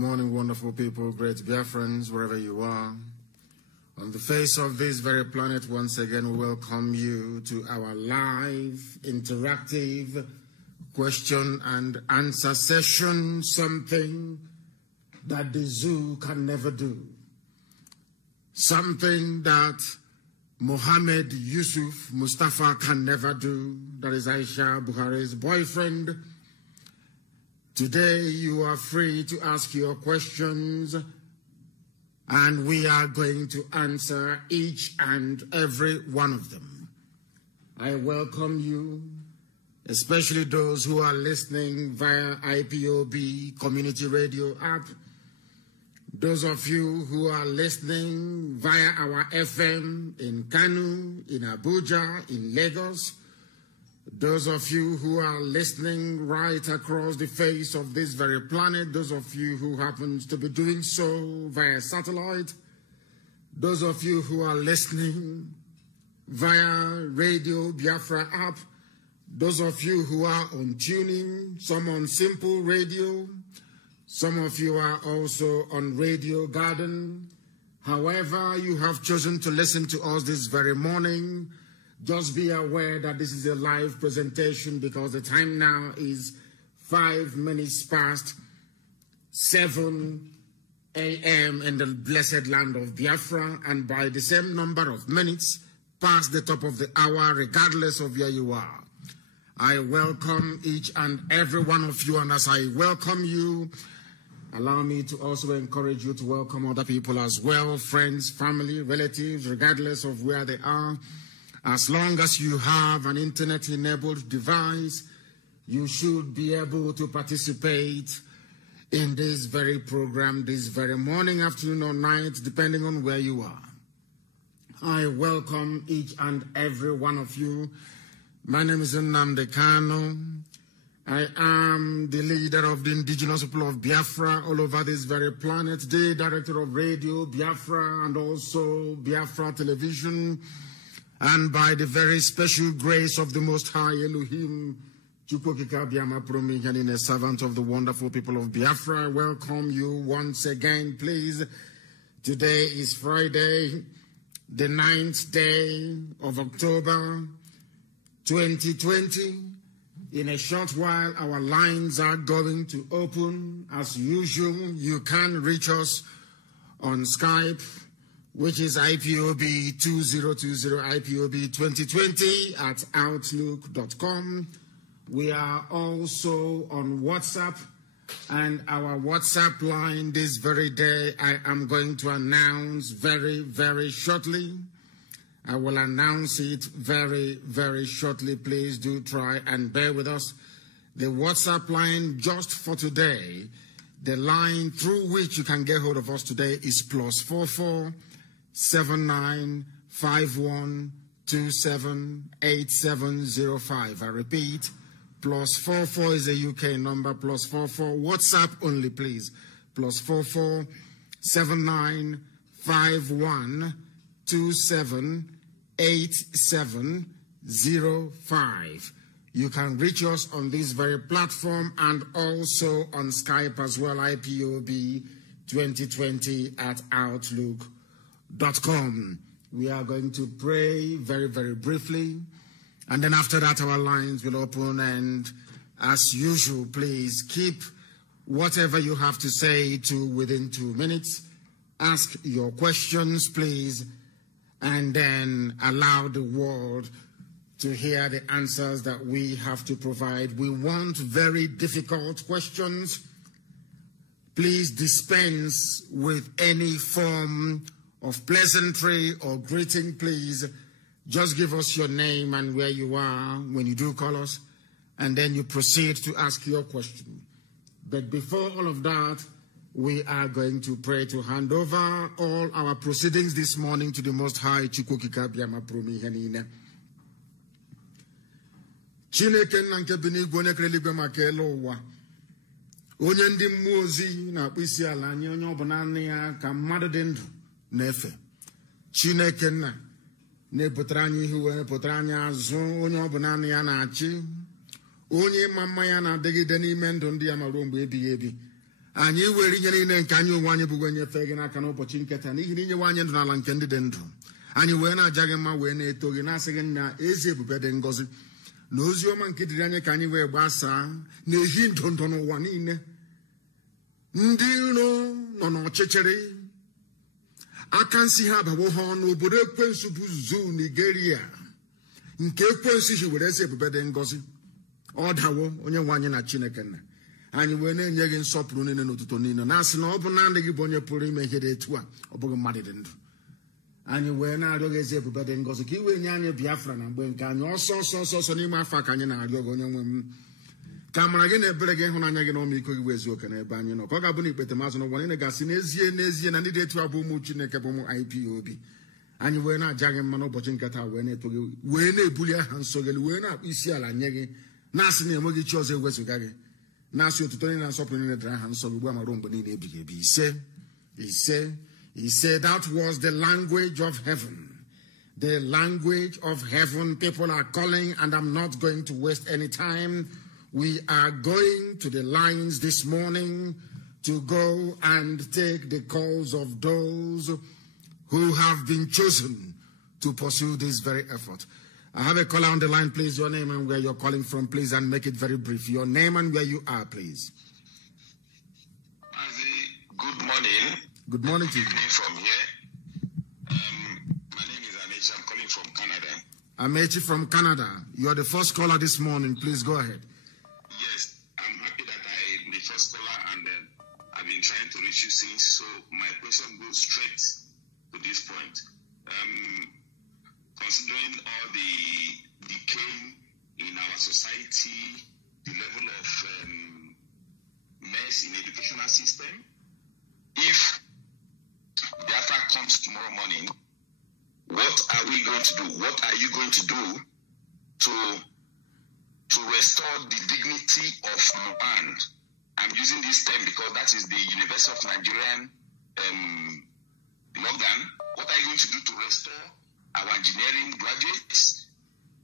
morning, wonderful people, great Biafrans, wherever you are. On the face of this very planet, once again, we welcome you to our live, interactive question and answer session, something that the zoo can never do. Something that Mohammed Yusuf Mustafa can never do. That is Aisha Buhari's boyfriend. Today you are free to ask your questions, and we are going to answer each and every one of them. I welcome you, especially those who are listening via IPOB Community Radio app. Those of you who are listening via our FM in Kanu, in Abuja, in Lagos. Those of you who are listening right across the face of this very planet. Those of you who happen to be doing so via satellite. Those of you who are listening via Radio Biafra app. Those of you who are on tuning, some on Simple Radio. Some of you are also on Radio Garden. However, you have chosen to listen to us this very morning. Just be aware that this is a live presentation because the time now is 5 minutes past 7 a.m. in the blessed land of Biafra, and by the same number of minutes past the top of the hour, regardless of where you are. I welcome each and every one of you, and as I welcome you, allow me to also encourage you to welcome other people as well, friends, family, relatives, regardless of where they are. As long as you have an internet-enabled device, you should be able to participate in this very program, this very morning, afternoon, or night, depending on where you are. I welcome each and every one of you. My name is Nnamdi Kanu. I am the leader of the indigenous people of Biafra all over this very planet, the director of Radio Biafra and also Biafra Television. And by the very special grace of the Most High Elohim, a servant of the wonderful people of Biafra, I welcome you once again, please. Today is Friday, the 9th day of October, 2020. In a short while, our lines are going to open. As usual, you can reach us on Skype, which is IPOB 2020 IPOB 2020 at outlook.com. We are also on WhatsApp, and our WhatsApp line this very day I am going to announce very, very shortly. I will announce it very, very shortly. Please do try and bear with us. The WhatsApp line just for today, the line through which you can get hold of us today is +44 79 51 27 8705. I repeat, +44 is a UK number, +44 WhatsApp only, please. +44 79 51 27 8705. You can reach us on this very platform and also on Skype as well, IPOB 2020 at outlook.com. We are going to pray very, very briefly, and then after that our lines will open, and as usual, please keep whatever you have to say to within 2 minutes. Ask your questions, please, and then allow the world to hear the answers that we have to provide. We want very difficult questions. Please dispense with any form of pleasantry or greeting, please. Just give us your name and where you are when you do call us, and then you proceed to ask your question. But before all of that, we are going to pray to hand over all our proceedings this morning to the Most High Chukwukika Biama Promi Henine. Chineke nanke binigwe nekrelibwe makelo wa. Onye ndi mmụọ ozi na-akpụ isi ala nye onye ọbụla nne ya ka mmadụ dị ndụ na-efe. Chineke nna na-epụtara anyị ihu wee pụtara anyị azụ, onye ọbụla nne ya na-achị, onye ịma mma ya na-adịgide n'ime ndụ ndị ya ma ruo mgbe ebighị ebi. And you were in Kanu one when you're faking a canoe pochinket and even one and Nalan Kendendro. And you were not Jagama when a Toginasigan is a bedding gossip. Knows your man Kidrania Kaniwe Bassa, ne hint on one in Ndino, no Chechere. I can see how the Wohon will put a principal zoo Nigeria. In Cape Point, would say bedding gossip. Or Dawo, on your one in a Chinekan. And you were in Yagan Soprun in a Tonino. Nasan open and the Gibonia Purim make it a tour, or Bogamadident. And you were not always able to then go to Kiwi and Biafra and when can also Nima Fakanya, Yogon. Come again, a break again on Yaganomico was working a banyan or Cogabuni, but the Mazano one in a Gassinesia, and the to Abumuchin Kabomo IPOB. And you were not Jagan Mano Bochinkata when it to when a bullia and so you were not Isial and Yagi, Nasin and Mogi chose a Wesugagi. Nasio to turn and sopping in the dry hands of Wamarum Bonini BB. He said that was the language of heaven. The language of heaven. People are calling, and I'm not going to waste any time. We are going to the lines this morning to go and take the calls of those who have been chosen to pursue this very effort. I have a caller on the line, please. Your name and where you're calling from, please, and make it very brief. Your name and where you are, please. Mazi, good morning. Good morning to you. From here. My name is Amechi. I'm calling from Canada. Amechi from Canada. You're the first caller this morning. Please go ahead. Yes, I'm happy that I'm the first caller, and I've been trying to reach you since. So my question goes straight to this point. Considering all the decay in our society, the level of mess in the educational system, if Biafra comes tomorrow morning, what are we going to do? What are you going to do to restore the dignity of man? I'm using this term because that is the University of Nigerian slogan. What are you going to do to restore our engineering graduates,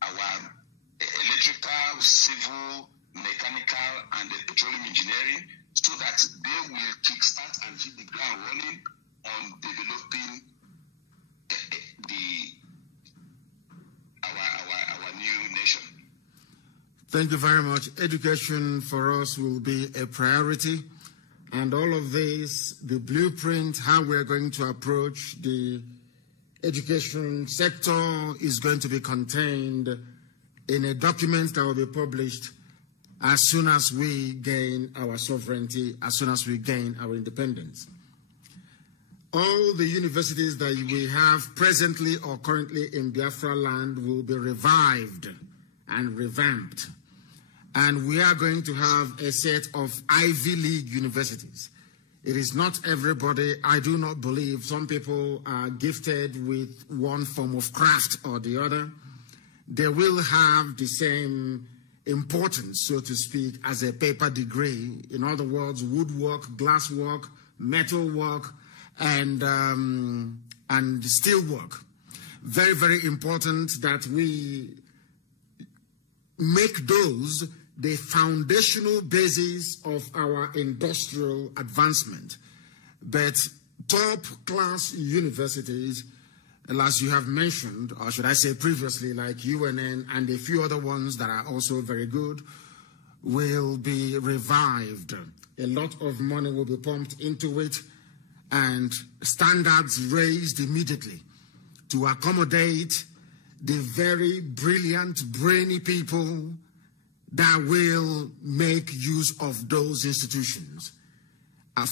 our electrical, civil, mechanical, and petroleum engineering, so that they will kickstart and hit the ground running on developing our new nation? Thank you very much. Education for us will be a priority, and all of this, the blueprint, how we're going to approach the education sector is going to be contained in a document that will be published as soon as we gain our sovereignty, as soon as we gain our independence. All the universities that we have presently or currently in Biafra land will be revived and revamped. And we are going to have a set of Ivy League universities. It is not everybody. I do not believe some people are gifted with one form of craft or the other. They will have the same importance, so to speak, as a paper degree. In other words, woodwork, glasswork, metalwork, and steelwork. Very, very important that we make those the foundational basis of our industrial advancement. But top-class universities, as you have mentioned, or should I say previously, like UNN and a few other ones that are also very good, will be revived. A lot of money will be pumped into it, and standards raised immediately to accommodate the very brilliant, brainy people that will make use of those institutions.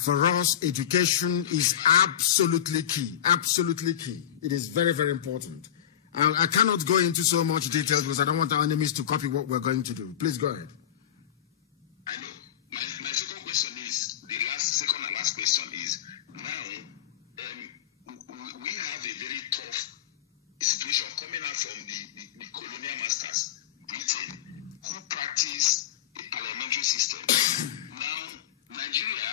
For us, education is absolutely key, absolutely key. It is very, very important. I cannot go into so much detail because I don't want our enemies to copy what we're going to do. Please go ahead. I know. My second question is, second and last question is, now we have a very tough situation coming out from the colonial masters, Britain, who practice a parliamentary system. Now, Nigeria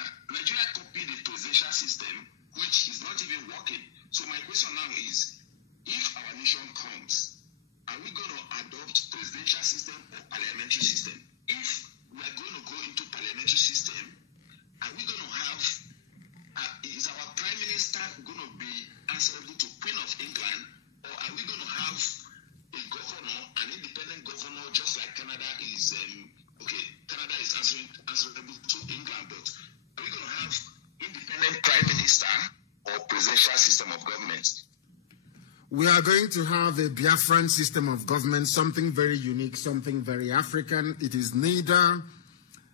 copied the presidential system, which is not even working. So my question now is, if our nation comes, are we going to adopt presidential system or parliamentary system? If we are going to go into parliamentary system, are we going to We are going to have a Biafran system of government, something very unique, something very African. It is neither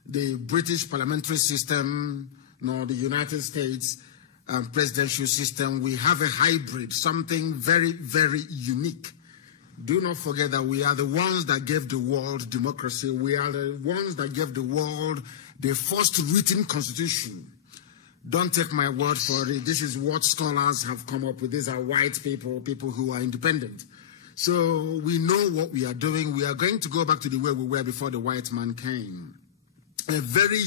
the British parliamentary system nor the United States presidential system. We have a hybrid, something very, very unique. Do not forget that we are the ones that gave the world democracy. We are the ones that gave the world the first written constitution. Don't take my word for it. This is what scholars have come up with. These are white people, people who are independent. So we know what we are doing. We are going to go back to the way we were before the white man came. A very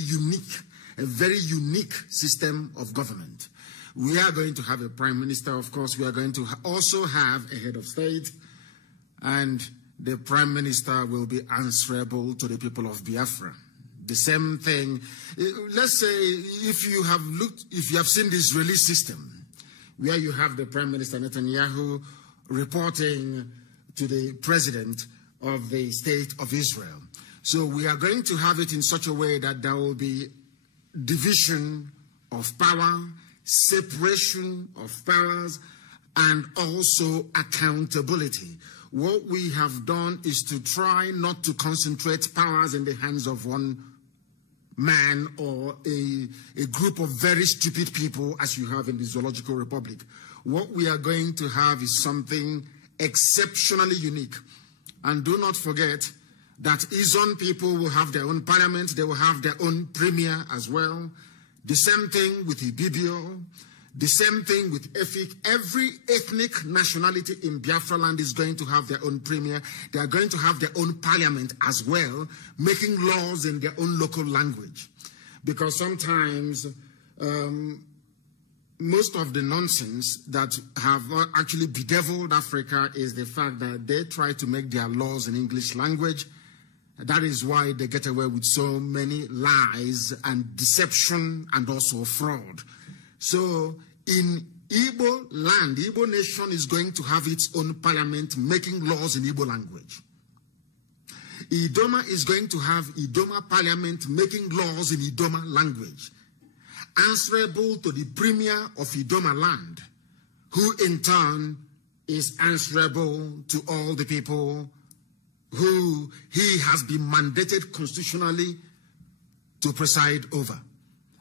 unique system of government. We are going to have a prime minister, of course. We are going to also have a head of state, and the prime minister will be answerable to the people of Biafra. The same thing. Let's say if you have seen the Israeli system, where you have the Prime Minister Netanyahu reporting to the President of the State of Israel. So we are going to have it in such a way that there will be division of power, separation of powers, and also accountability. What we have done is to try not to concentrate powers in the hands of one man or a group of very stupid people as you have in the Zoological Republic. What we are going to have is something exceptionally unique. And do not forget that Izon people will have their own parliament, they will have their own premier as well. The same thing with Ibibio, the same thing with Efik. Every ethnic nationality in Biafra land is going to have their own premier. They are going to have their own parliament as well, making laws in their own local language. Because sometimes most of the nonsense that have actually bedeviled Africa is the fact that they try to make their laws in English language. That is why they get away with so many lies and deception and also fraud. So in Igbo land, the Igbo nation is going to have its own parliament making laws in Igbo language. Idoma is going to have Idoma parliament making laws in Idoma language, answerable to the premier of Idoma land, who in turn is answerable to all the people who he has been mandated constitutionally to preside over.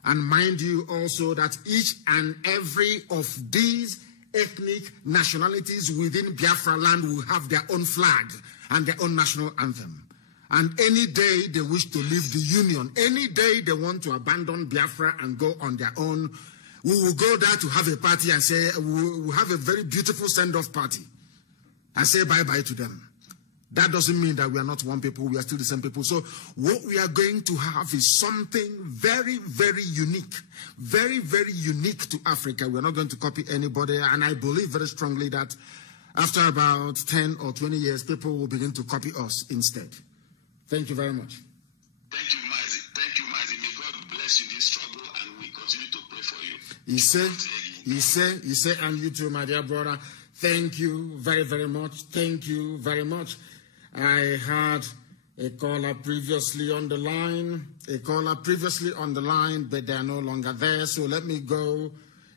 And mind you also that each and every of these ethnic nationalities within Biafra land will have their own flag and their own national anthem. And any day they wish to leave the union, any day they want to abandon Biafra and go on their own, we will go there to have a party and say, we'll have a very beautiful send-off party and say bye-bye to them. That doesn't mean that we are not one people, we are still the same people. So what we are going to have is something very, very unique. Very, very unique to Africa. We are not going to copy anybody. And I believe very strongly that after about 10 or 20 years, people will begin to copy us instead. Thank you very much. Thank you, Mazi. Thank you, Mazi. May God bless you in this struggle, and we continue to pray for you. He said, and you too, my dear brother. Thank you very, very much. Thank you very much. I had a caller previously on the line, but they are no longer there. So let me go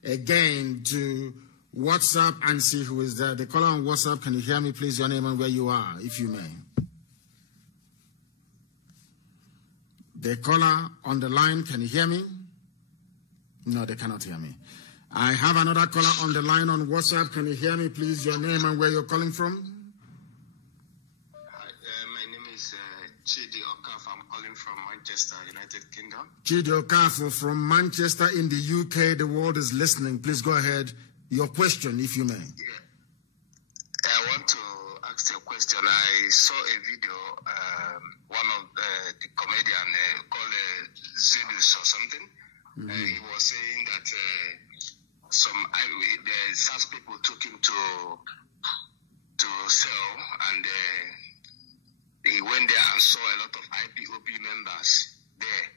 again to WhatsApp and see who is there. The caller on WhatsApp, can you hear me, please? Your name and where you are, if you may. The caller on the line, can you hear me? No, they cannot hear me. I have another caller on the line on WhatsApp. Can you hear me, please? Your name and where you're calling from? Chidi Okafor, I'm calling from Manchester, United Kingdom. Chidi Okafor from Manchester in the UK. The world is listening. Please go ahead. Your question, if you may. Yeah. I want to ask you a question. I saw a video, one of the comedian called Zedus or something. He was saying that the SAS people took him to cell, and he went there and saw a lot of IPOB members there.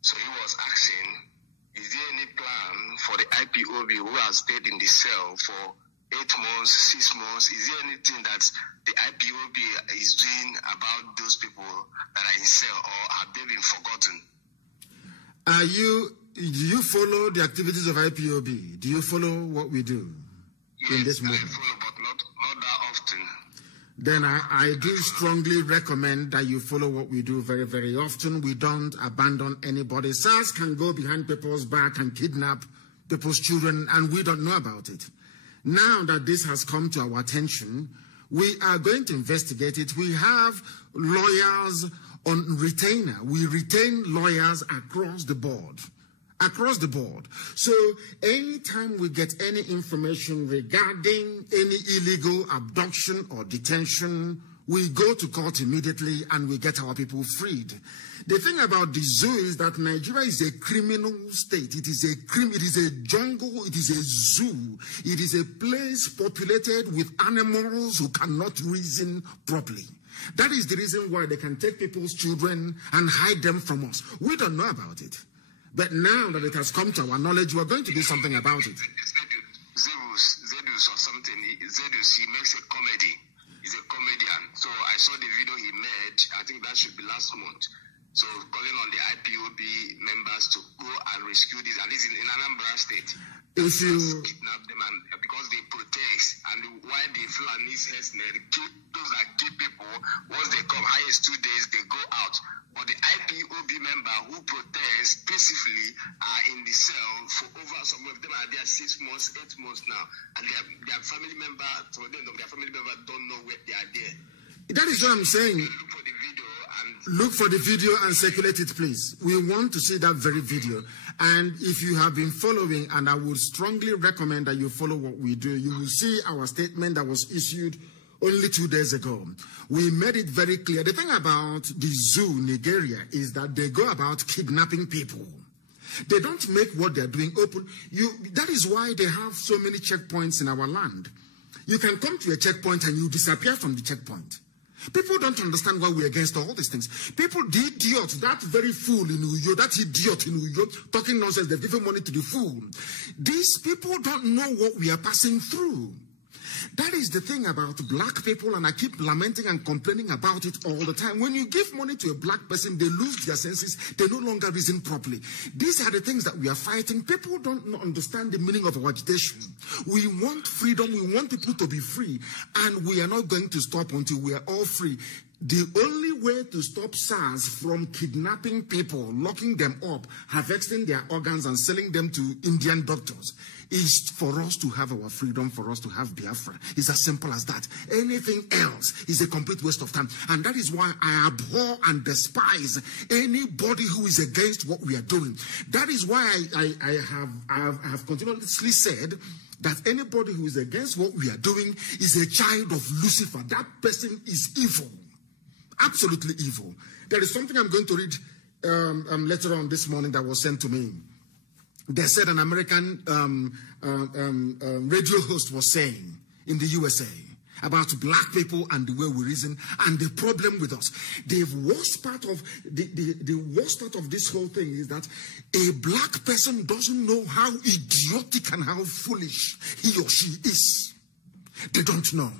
So he was asking, is there any plan for the IPOB who has stayed in the cell for 8 months, 6 months? Is there anything that the IPOB is doing about those people that are in cell, or have they been forgotten? Do you follow the activities of IPOB? Do you follow what we do in this movement? I follow, but then I do strongly recommend that you follow what we do very, very often. We don't abandon anybody. SARS can go behind people's back and kidnap people's children, and we don't know about it. Now that this has come to our attention, we are going to investigate it. We have lawyers on retainer. We retain lawyers across the board. Across the board. So anytime we get any information regarding any illegal abduction or detention, we go to court immediately and we get our people freed. The thing about the zoo is that Nigeria is a criminal state. It is a jungle, it is a zoo. It is a place populated with animals who cannot reason properly. That is the reason why they can take people's children and hide them from us. We don't know about it. But now that it has come to our knowledge, we are going to do something about it. Zedus or something. Zedus, he makes a comedy. He's a comedian. So I saw the video he made. I think that should be last month. So calling on the IPOB members to go and rescue this, at least in Anambra State. If you kidnap them, and because they protest, and why the Fulanis those are key people, once they come, highest 2 days, they go out. But the IPOB member who protest peacefully are in the cell for over, some of them are there 6 months, 8 months now, and their family member, some of them, their family member don't know where they are there. That is what I'm saying. Look for the video and circulate it, please. We want to see that very video. And if you have been following, and I would strongly recommend that you follow what we do, you will see our statement that was issued only 2 days ago. We made it very clear. The thing about the zoo, Nigeria, is that they go about kidnapping people. They don't make what they're doing open. That is why they have so many checkpoints in our land. You can come to a checkpoint and you disappear from the checkpoint. People don't understand why we're against all these things. People, the idiot, that very fool in Uyo, that idiot in Uyo, talking nonsense, they're giving money to the fool. These people don't know what we are passing through. That is the thing about black people, and I keep lamenting and complaining about it all the time. When you give money to a black person, they lose their senses. They no longer reason properly. These are the things that we are fighting. People don't understand the meaning of our agitation. We want freedom. We want people to be free. And we are not going to stop until we are all free. The only way to stop SARS from kidnapping people, locking them up, harvesting their organs and selling them to Indian doctors is for us to have our freedom, for us to have Biafra. It's as simple as that. Anything else is a complete waste of time. And that is why I abhor and despise anybody who is against what we are doing. That is why I have continuously said that anybody who is against what we are doing is a child of Lucifer. That person is evil. Absolutely evil. There is something I'm going to read later on this morning that was sent to me. They said an American radio host was saying in the USA about black people and the way we reason and the problem with us. The worst part of the worst part of this whole thing is that a black person doesn't know how idiotic and how foolish he or she is. They don't know.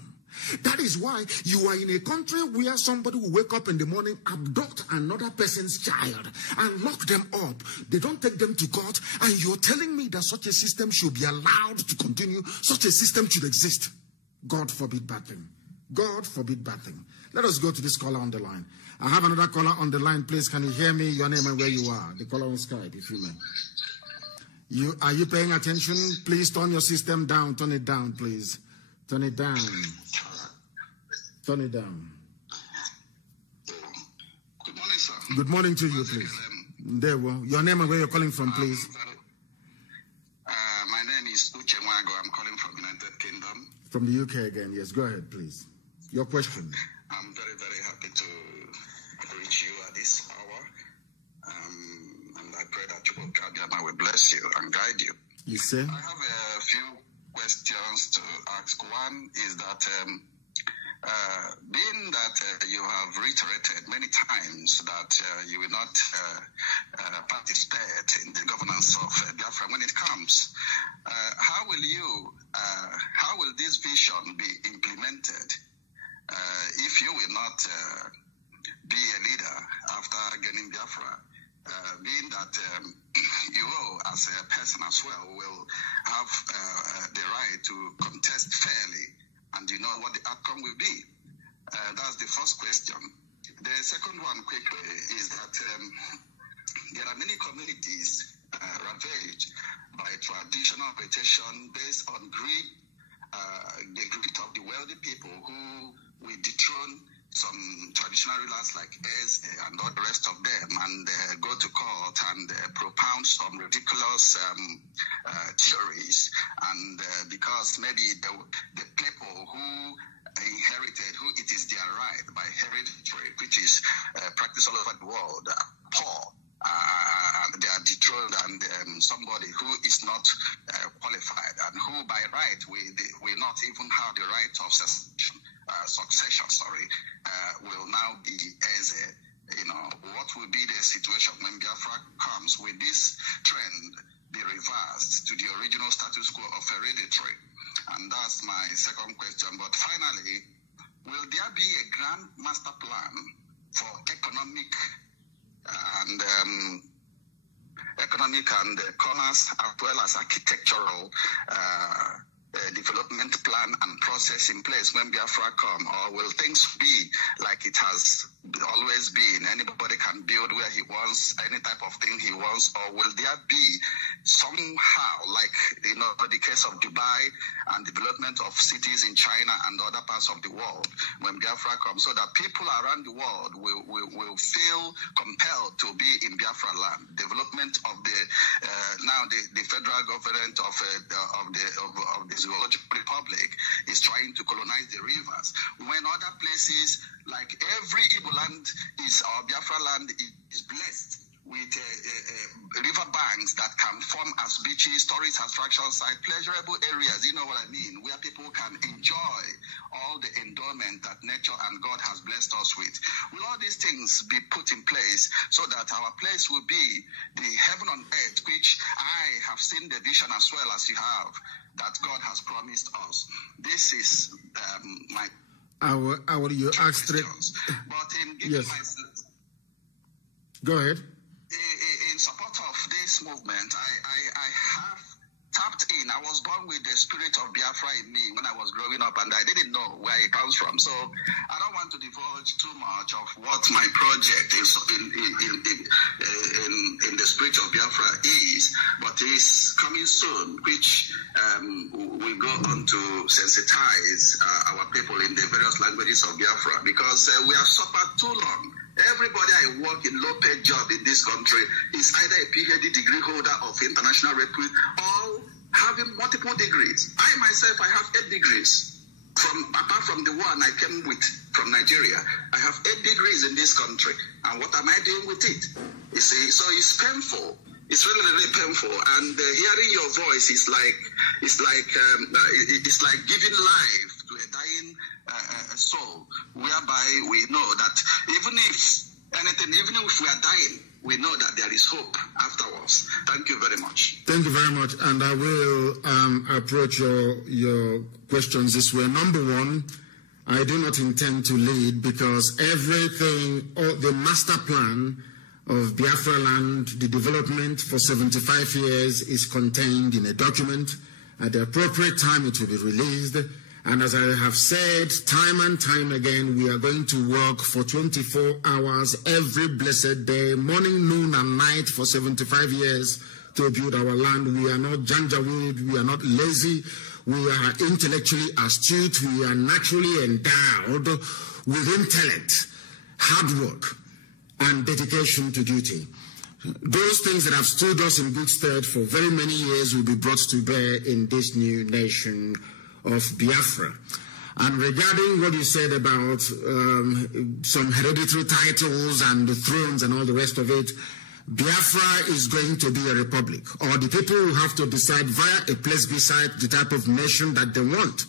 That is why you are in a country where somebody will wake up in the morning, abduct another person's child, and lock them up. They don't take them to court, and you're telling me that such a system should be allowed to continue? Such a system should exist. God forbid bad thing. God forbid bad thing. Let us go to this caller on the line. I have another caller on the line. Please, can you hear me? Your name and where you are. The caller on Skype, if you may. Are you paying attention? Please turn your system down. Turn it down, please. Turn it down. Turn it down. Good morning, sir. Good morning to you, please. There we go. Your name and where you're calling from, please. My name is Uche Mwago. I'm calling from United Kingdom. From the UK again, yes. Go ahead, please. Your question. I'm very, very happy to reach you at this hour. And I pray that you will bless you and guide you. You say? I have a few questions to ask. One is that being that you have reiterated many times that you will not participate in the governance of Biafra when it comes, how will this vision be implemented if you will not be a leader after getting Biafra? Being that you as a person as well will have the right to contest fairly, and you know what the outcome will be. That's the first question. The second one quickly is that there are many communities ravaged by traditional vegetation based on greed, the greed of the wealthy people who will dethrone some traditional rulers like Ez and all the rest of them, and go to court and propound some ridiculous theories. And because maybe the people who inherited, who it is their right by hereditary, which is practiced all over the world, poor. They are dethroned, and somebody who is not qualified and who by right will not even have the right of succession, will now be as a, what will be the situation when Biafra comes? Will this trend be reversed to the original status quo of hereditary? And that's my second question. But finally, will there be a grand master plan for economic and commerce, as well as architectural development plan and process in place when Biafra come? Or will things be like it has always been? Anybody can build where he wants, any type of thing he wants? Or will there be somehow, like the case of Dubai and development of cities in China and other parts of the world when Biafra comes, so that people around the world will feel compelled to be in Biafra land? Development of the federal government of the Zoological Republic is trying to colonize the rivers, when other places like every Igbo land or Biafra land is blessed with river banks that can form as beaches, tourist attraction sites, pleasurable areas, you know what I mean, where people can enjoy all the endowment that nature and God has blessed us with. Will all these things be put in place so that our place will be the heaven on earth, which I have seen the vision as well as you have, that God has promised us? This is my... You ask straight... But in giving Go ahead. In support of this movement, I have tapped in. I was born with the spirit of Biafra in me when I was growing up, and I didn't know where it comes from. So I don't want to divulge too much of what my project is in the spirit of Biafra is, but it's coming soon, which will go on to sensitize our people in the various languages of Biafra, because we have suffered too long. Everybody I work in low-paid job in this country is either a PhD degree holder of international repute or having multiple degrees. I myself, I have 8 degrees. Apart from the one I came with from Nigeria, I have 8 degrees in this country. And what am I doing with it? You see, so it's painful. It's really, really painful. And hearing your voice is like giving life to a dying soul, whereby we know that even if we are dying, we know that there is hope afterwards. Thank you very much. Thank you very much. And I will approach your questions this way. Number one, I do not intend to lead, because everything, the master plan of Biafra land, the development for 75 years is contained in a document. At the appropriate time, it will be released. And as I have said time and time again, we are going to work for 24 hours every blessed day, morning, noon, and night for 75 years to build our land. We are not janjaweed, we are not lazy, we are intellectually astute, we are naturally endowed with intellect, hard work, and dedication to duty. Those things that have stood us in good stead for very many years will be brought to bear in this new nation of Biafra. And regarding what you said about some hereditary titles and the thrones and all the rest of it, Biafra is going to be a republic, or the people will have to decide via a plebiscite the type of nation that they want.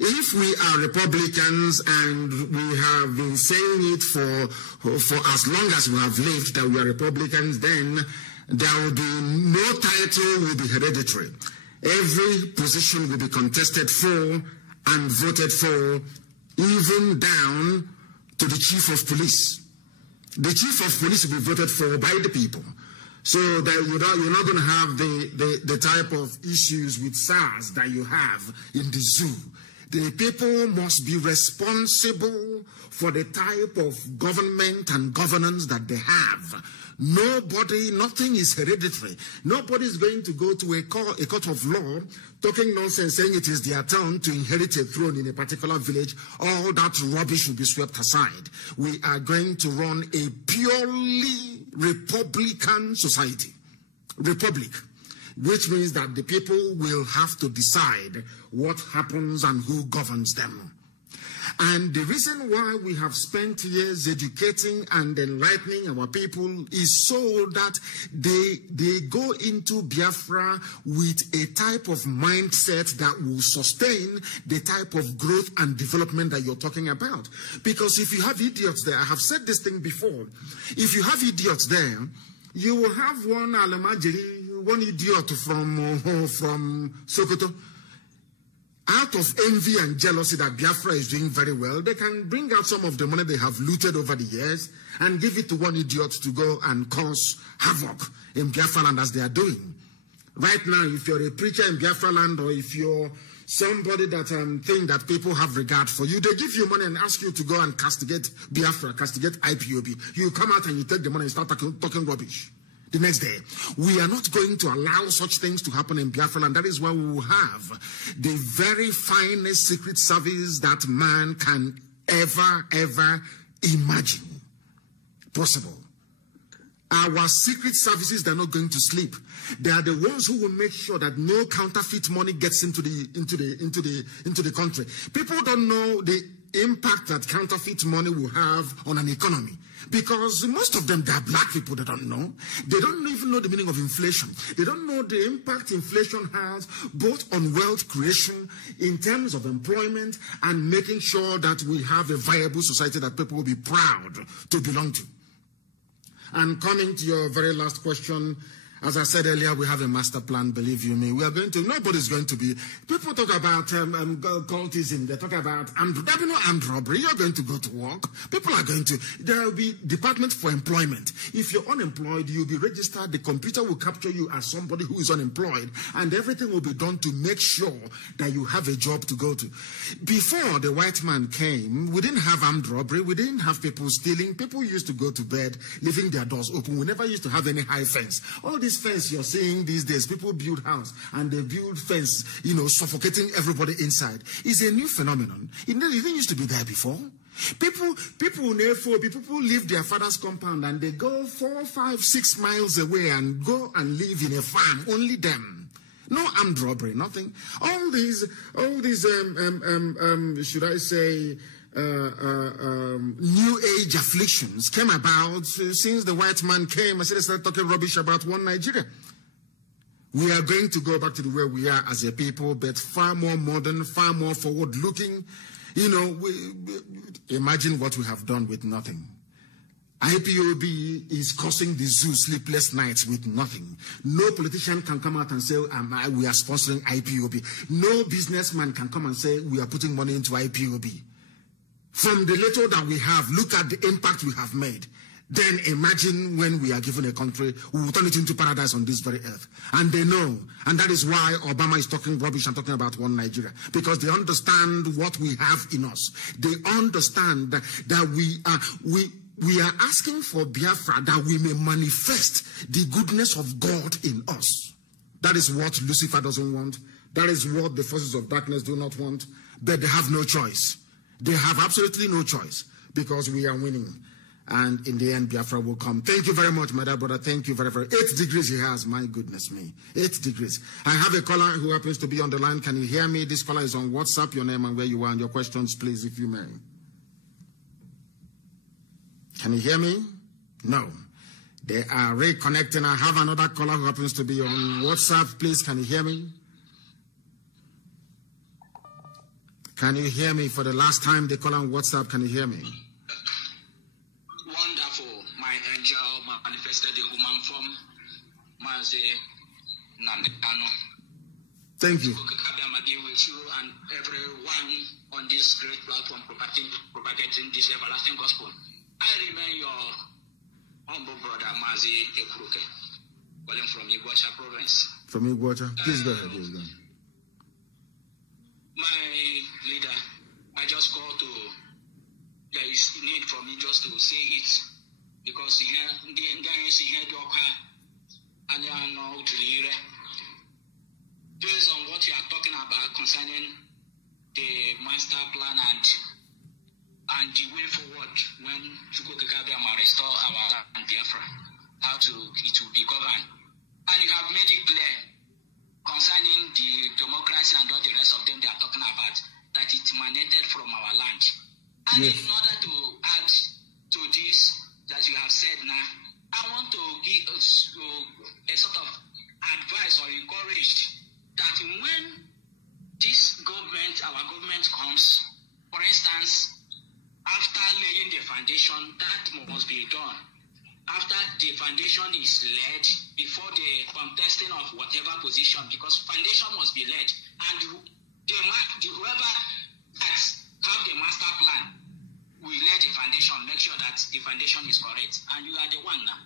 If we are Republicans, and we have been saying it for as long as we have lived that we are Republicans, then there will be no title will be hereditary. Every position will be contested for and voted for, even down to the chief of police. The chief of police will be voted for by the people. So that you're not going to have the type of issues with SARS that you have in the zoo. The people must be responsible for the type of government and governance that they have. Nothing is hereditary. Nobody is going to go to a court of law talking nonsense, saying it is their turn to inherit a throne in a particular village. All that rubbish will be swept aside. We are going to run a purely Republican society. Republic. Which means that the people will have to decide what happens and who governs them. And the reason why we have spent years educating and enlightening our people is so that they go into Biafra with a type of mindset that will sustain the type of growth and development that you're talking about. Because if you have idiots there, I have said this thing before, if you have idiots there, you will have one Alamajiri, one idiot from Sokoto. Out of envy and jealousy that Biafra is doing very well, they can bring out some of the money they have looted over the years and give it to one idiot to go and cause havoc in Biafra land as they are doing. Right now, if you're a preacher in Biafra land, or if you're somebody that think that people have regard for you, they give you money and ask you to go and castigate Biafra, castigate IPOB. You come out and you take the money and start talking rubbish. The next day, we are not going to allow such things to happen in Biafra, and that is why we will have the very finest secret service that man can ever imagine possible. Our secret services, they're not going to sleep. They are the ones who will make sure that no counterfeit money gets into the country. People don't know the impact that counterfeit money will have on an economy. Because most of them, they are black people, they don't know. They don't even know the meaning of inflation. They don't know the impact inflation has both on wealth creation in terms of employment and making sure that we have a viable society that people will be proud to belong to. And coming to your very last question, as I said earlier, we have a master plan, believe you me. We are going to, nobody's going to be, people talk about cultism, they talk about armed robbery. You're going to go to work. People are going to, there will be department for employment. If you're unemployed, you'll be registered. The computer will capture you as somebody who is unemployed, and everything will be done to make sure that you have a job to go to. Before the white man came, we didn't have armed robbery. We didn't have people stealing. People used to go to bed, leaving their doors open. We never used to have any high fence. All this fence you're seeing these days, people build house and they build fence, suffocating everybody inside, is a new phenomenon. It didn't used to be there before. People leave their father's compound and they go 4, 5, 6 miles away and go and live in a farm, only them. No armed robbery, nothing. All these should I say, new age afflictions came about since the white man came and started talking rubbish about one Nigeria. We are going to go back to the way we are as a people, but far more modern, far more forward looking. Imagine what we have done with nothing. IPOB is causing the zoo sleepless nights with nothing. No politician can come out and say, we are sponsoring IPOB. No businessman can come and say, we are putting money into IPOB. From the little that we have, look at the impact we have made. Then imagine when we are given a country, we will turn it into paradise on this very earth. And they know. And that is why Obama is talking rubbish and talking about one Nigeria. Because they understand what we have in us. They understand that we are asking for Biafra that we may manifest the goodness of God in us. That is what Lucifer doesn't want. That is what the forces of darkness do not want. But they have no choice. They have absolutely no choice because we are winning. And in the end, Biafra will come. Thank you very much, my dear brother. Thank you very, very. 8 degrees he has. My goodness me. 8 degrees. I have a caller who happens to be on the line. Can you hear me? This caller is on WhatsApp. Your name and where you are and your questions, please, if you may. Can you hear me? No. They are reconnecting. I have another caller who happens to be on WhatsApp. Please, can you hear me? Can you hear me? For the last time they call on WhatsApp, can you hear me? Wonderful. My angel manifested in human form. Mazi Nnamdi Kanu. Thank you. With you and everyone on this great platform propagating this everlasting gospel. I remain your humble brother, Mazi Nnamdi, calling from Iguacha province. From Iguacha? Please go ahead. Please go ahead. My leader, I just called to, there is need for me just to say it, because based on what you are talking about concerning the master plan and the way forward when Chukwuka restore our land Biafra, how it will be governed. And you have made it clear concerning the democracy and all the rest of them they are talking about, that it emanated from our land. And yes, in order to add to this that you have said now, I want to give a sort of advice or encourage that when this government, our government comes, for instance, after laying the foundation, that must be done. After the foundation is laid, before the contesting of whatever position, because foundation must be laid, and whoever that have the master plan will lay the foundation, make sure that the foundation is correct, and you are the one now.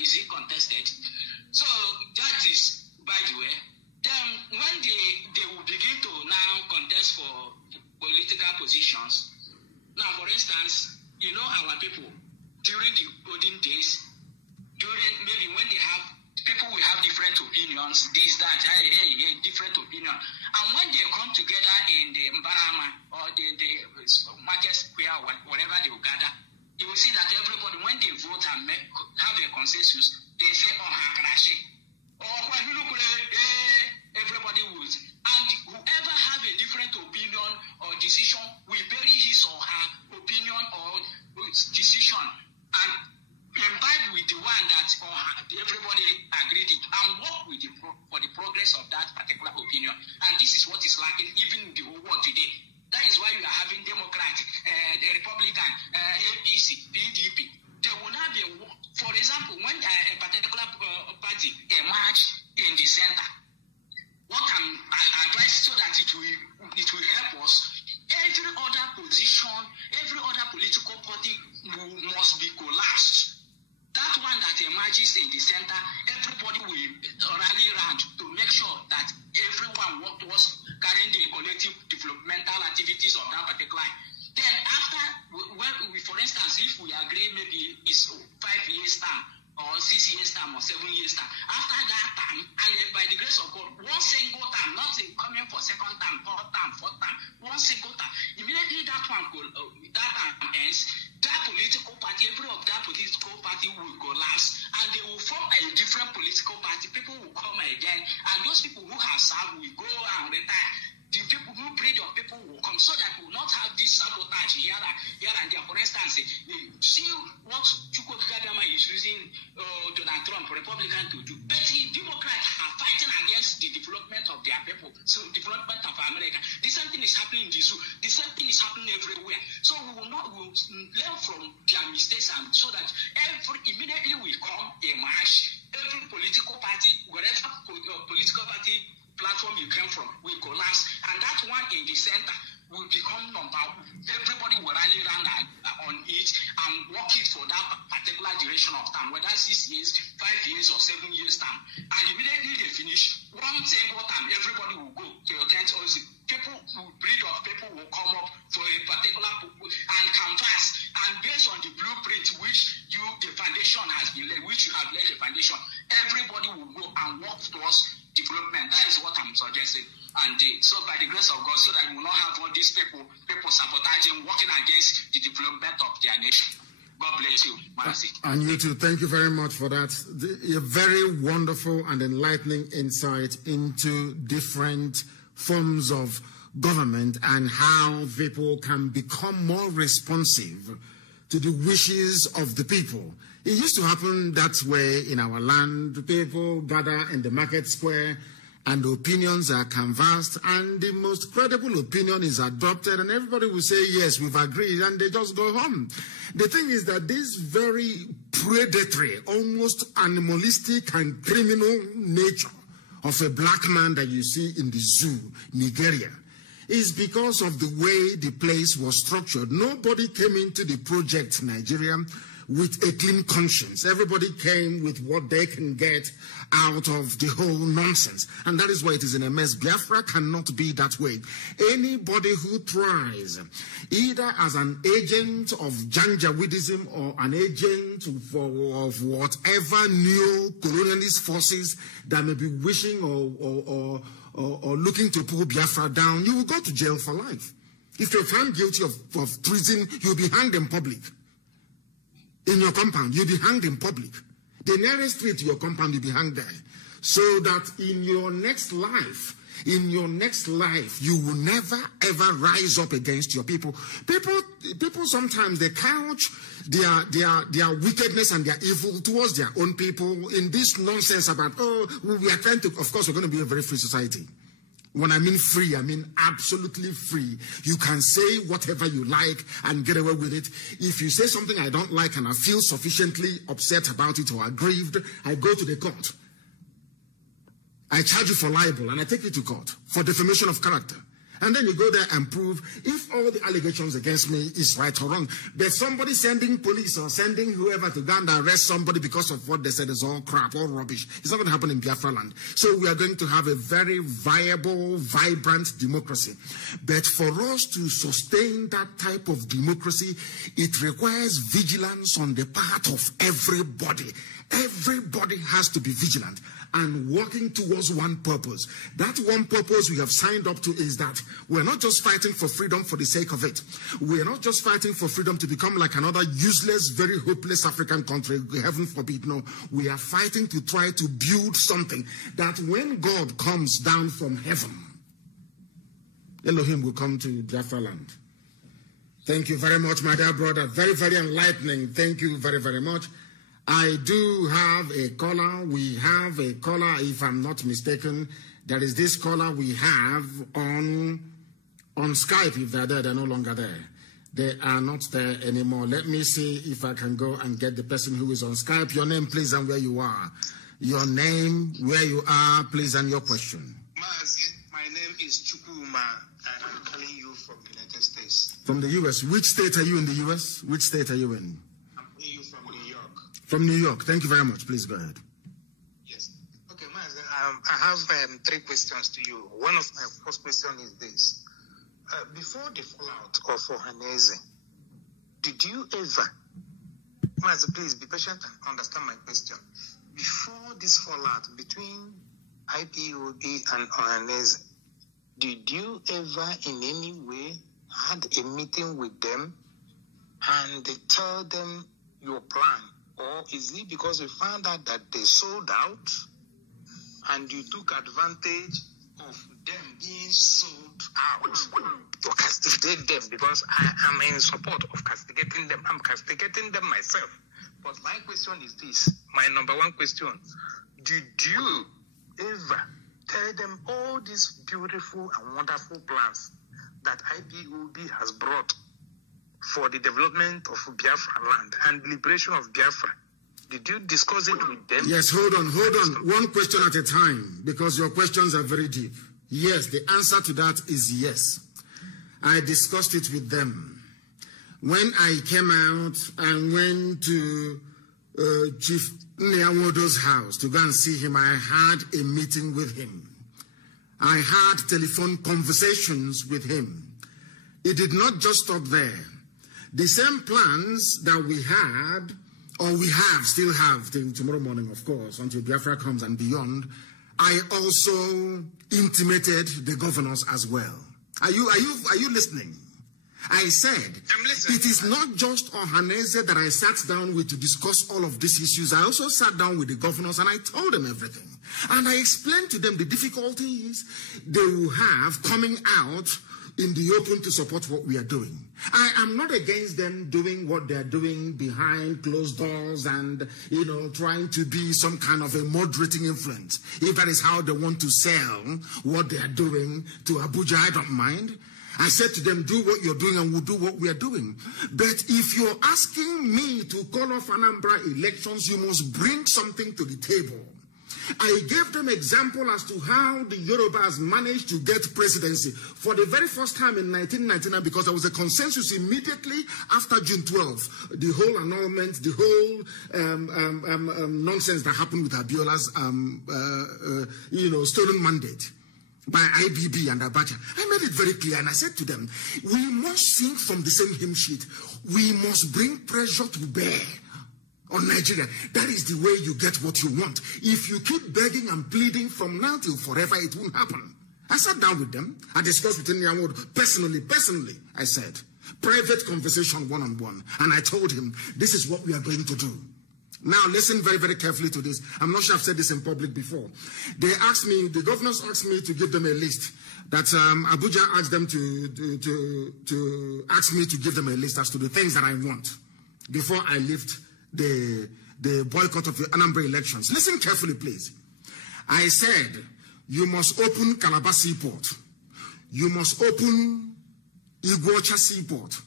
Is it contested? So that is, by the way. Then when they will begin to now contest for political positions, now for instance, you know our people, during the olden days, during maybe when they have, people will have different opinions, this, that, hey, different opinion. And when they come together in the Mbarama or the market square, whatever they will gather, you will see that everybody, when they vote and have a consensus, they say, everybody would. And whoever have a different opinion or decision will bury his or her opinion or decision and imbibe with the one that everybody agreed it and work with for the progress of that particular opinion. And this is what is lacking even in the whole world today. That is why we are having Democratic, the Republican, APC, PDP. They will not be, for example, when a particular party emerge in the center, what I advise so that it will help us, every other position, every other political party must be collapsed. That one that emerges in the center, everybody will rally around to make sure that everyone was carrying the collective developmental activities of that particular. Then after, for instance, if we agree maybe it's 5 years term, or 6 years time or 7 years time. After that time, and by the grace of God, one single time, not coming for second time, third time, fourth time, one single time. Immediately that time ends, that political party, every of that political party will collapse, and they will form a different political party. People will come again, and those people who have served will go and retire. The people who breed of people will come, so that we will not have this sabotage here and there. For instance, see what Chukwuka is using Donald Trump, Republican, to do. But the Democrats are fighting against the development of their people, so development of America. The same thing is happening in the zoo. The same thing is happening everywhere. So we will learn from their mistakes, and so that immediately we come a march. Every political party, wherever political party platform you came from, will collapse, and that one in the center will become number one. Everybody will rally around on it and work it for that particular duration of time, whether 6 years, 5 years, or 7 years time. And immediately they finish, one single time, everybody will go to your tent. People will breed of people will come up for a particular purpose and canvas, and based on the blueprint which the foundation has been laid, which you have laid the foundation, everybody will go and work towards development. That is what I'm suggesting. And so by the grace of God, so that we will not have all these people sabotaging, working against the development of their nation. God bless you, Mazi. And you too. Thank you very much for that. A very wonderful and enlightening insight into different forms of government and how people can become more responsive to the wishes of the people. It used to happen that way in our land. People gather in the market square and the opinions are canvassed and the most credible opinion is adopted and everybody will say, yes, we've agreed, and they just go home. The thing is that this very predatory, almost animalistic and criminal nature of a black man that you see in the zoo, Nigeria, is because of the way the place was structured. Nobody came into the project Nigeria with a clean conscience. Everybody came with what they can get out of the whole nonsense. And that is why it is in a mess. Biafra cannot be that way. Anybody who tries, either as an agent of Janjaweedism or an agent of whatever neo-colonialist forces that may be wishing or looking to pull Biafra down, you will go to jail for life. If you're found guilty of treason, you'll be hanged in public. In your compound, you'll be hanged in public. The nearest street to your compound, you'll be hanged there. So that in your next life, you will never, ever rise up against your people. People sometimes, they couch their wickedness and their evil towards their own people in this nonsense about, oh, we are trying to, of course, we're going to be a very free society. When I mean free, I mean absolutely free. You can say whatever you like and get away with it. If you say something I don't like and I feel sufficiently upset about it or aggrieved, I go to the court. I charge you for libel and I take you to court for defamation of character. And then you go there and prove if all the allegations against me is right or wrong. There's somebody sending police or sending whoever to go and arrest somebody because of what they said is all crap, all rubbish. It's not going to happen in Biafra land. So we are going to have a very viable, vibrant democracy. But for us to sustain that type of democracy, it requires vigilance on the part of everybody. Everybody has to be vigilant and working towards one purpose. That one purpose we have signed up to is that we're not just fighting for freedom for the sake of it. We're not just fighting for freedom to become like another useless, very hopeless African country. Heaven forbid, no. We are fighting to try to build something that when God comes down from heaven, Elohim will come to Biafra land. Thank you very much, my dear brother. Very, very enlightening. Thank you very, very much. I do have a caller. We have a caller, if I'm not mistaken. There is this caller we have on Skype. If they're there, they're no longer there. They are not there anymore. Let me see if I can go and get the person who is on Skype. Your name, please, and where you are. Your name, where you are, please, and your question. Mazi, my name is Chukuma, and I'm calling you from the United States. From the U.S. Which state are you in the U.S.? Which state are you in? From New York. Thank you very much. Please go ahead. Yes. Okay, Mazi, I have 3 questions to you. One of my first question is this. Before the fallout of Ohanaeze, did you ever, Mazi, please be patient and understand my question. Before this fallout between IPOB and Ohanaeze, did you ever in any way had a meeting with them and tell them your plan? Or is it because you found out that they sold out and you took advantage of them being sold out to castigate them? Because I am in support of castigating them. I'm castigating them myself. But my question is this, my number one question. Did you ever tell them all these beautiful and wonderful plans that IPOB has brought for the development of Biafra land and liberation of Biafra? Did you discuss it with them? Yes, hold on. One question at a time, because your questions are very deep. Yes, the answer to that is yes. I discussed it with them. When I came out and went to Chief Nyawodo's house to go and see him, I had a meeting with him. I had telephone conversations with him. It did not just stop there. The same plans that we had, or we have, still have, till tomorrow morning, of course, until Biafra comes and beyond, I also intimated the governors as well. Are you listening? I said, it is not just Ohanaeze that I sat down with to discuss all of these issues. I also sat down with the governors and I told them everything. And I explained to them the difficulties they will have coming out in the open to support what we are doing. I am not against them doing what they're doing behind closed doors and, trying to be some kind of a moderating influence. If that is how they want to sell what they are doing to Abuja, I don't mind. I said to them, do what you're doing and we'll do what we are doing. But if you're asking me to call off Anambra elections, you must bring something to the table. I gave them example as to how the Yorubas managed to get presidency for the very first time in 1999, because there was a consensus immediately after June 12. The whole annulment, the whole nonsense that happened with Abiola's stolen mandate by IBB and Abacha. I made it very clear, and I said to them, we must sing from the same hymn sheet. We must bring pressure to bear on Nigeria. That is the way you get what you want. If you keep begging and pleading from now till forever, it won't happen. I sat down with them. I discussed with Nyamod personally, I said, private conversation one-on-one. And I told him, this is what we are going to do. Now, listen very, very carefully to this. I'm not sure I've said this in public before. They asked me, the governors asked me to give them a list. That Abuja asked them to ask me to give them a list as to the things that I want before I lift the boycott of the Anambra elections. Listen carefully, please. I said, you must open Calabar Seaport. You must open Iguacha Seaport.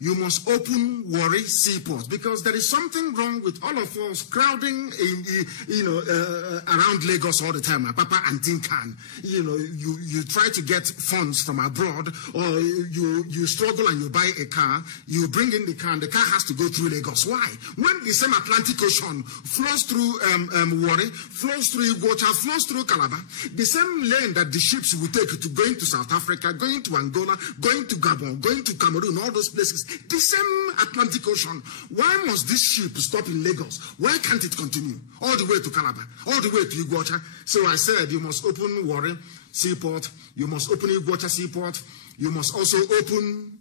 You must open Warri Seaport, because there is something wrong with all of us crowding around Lagos all the time. Papa and Tinkan, you try to get funds from abroad, or you struggle and you buy a car, you bring in the car, and the car has to go through Lagos. Why? When the same Atlantic Ocean flows through Warri, flows through Iguacha, flows through Calabar, the same lane that the ships will take to going to South Africa, going to Angola, going to Gabon, going to Cameroon, all those places. The same Atlantic Ocean. Why must this ship stop in Lagos? Why can't it continue all the way to Calabar, all the way to Iguacha? So I said, you must open Warri Seaport, you must open Iguacha Seaport, you must also open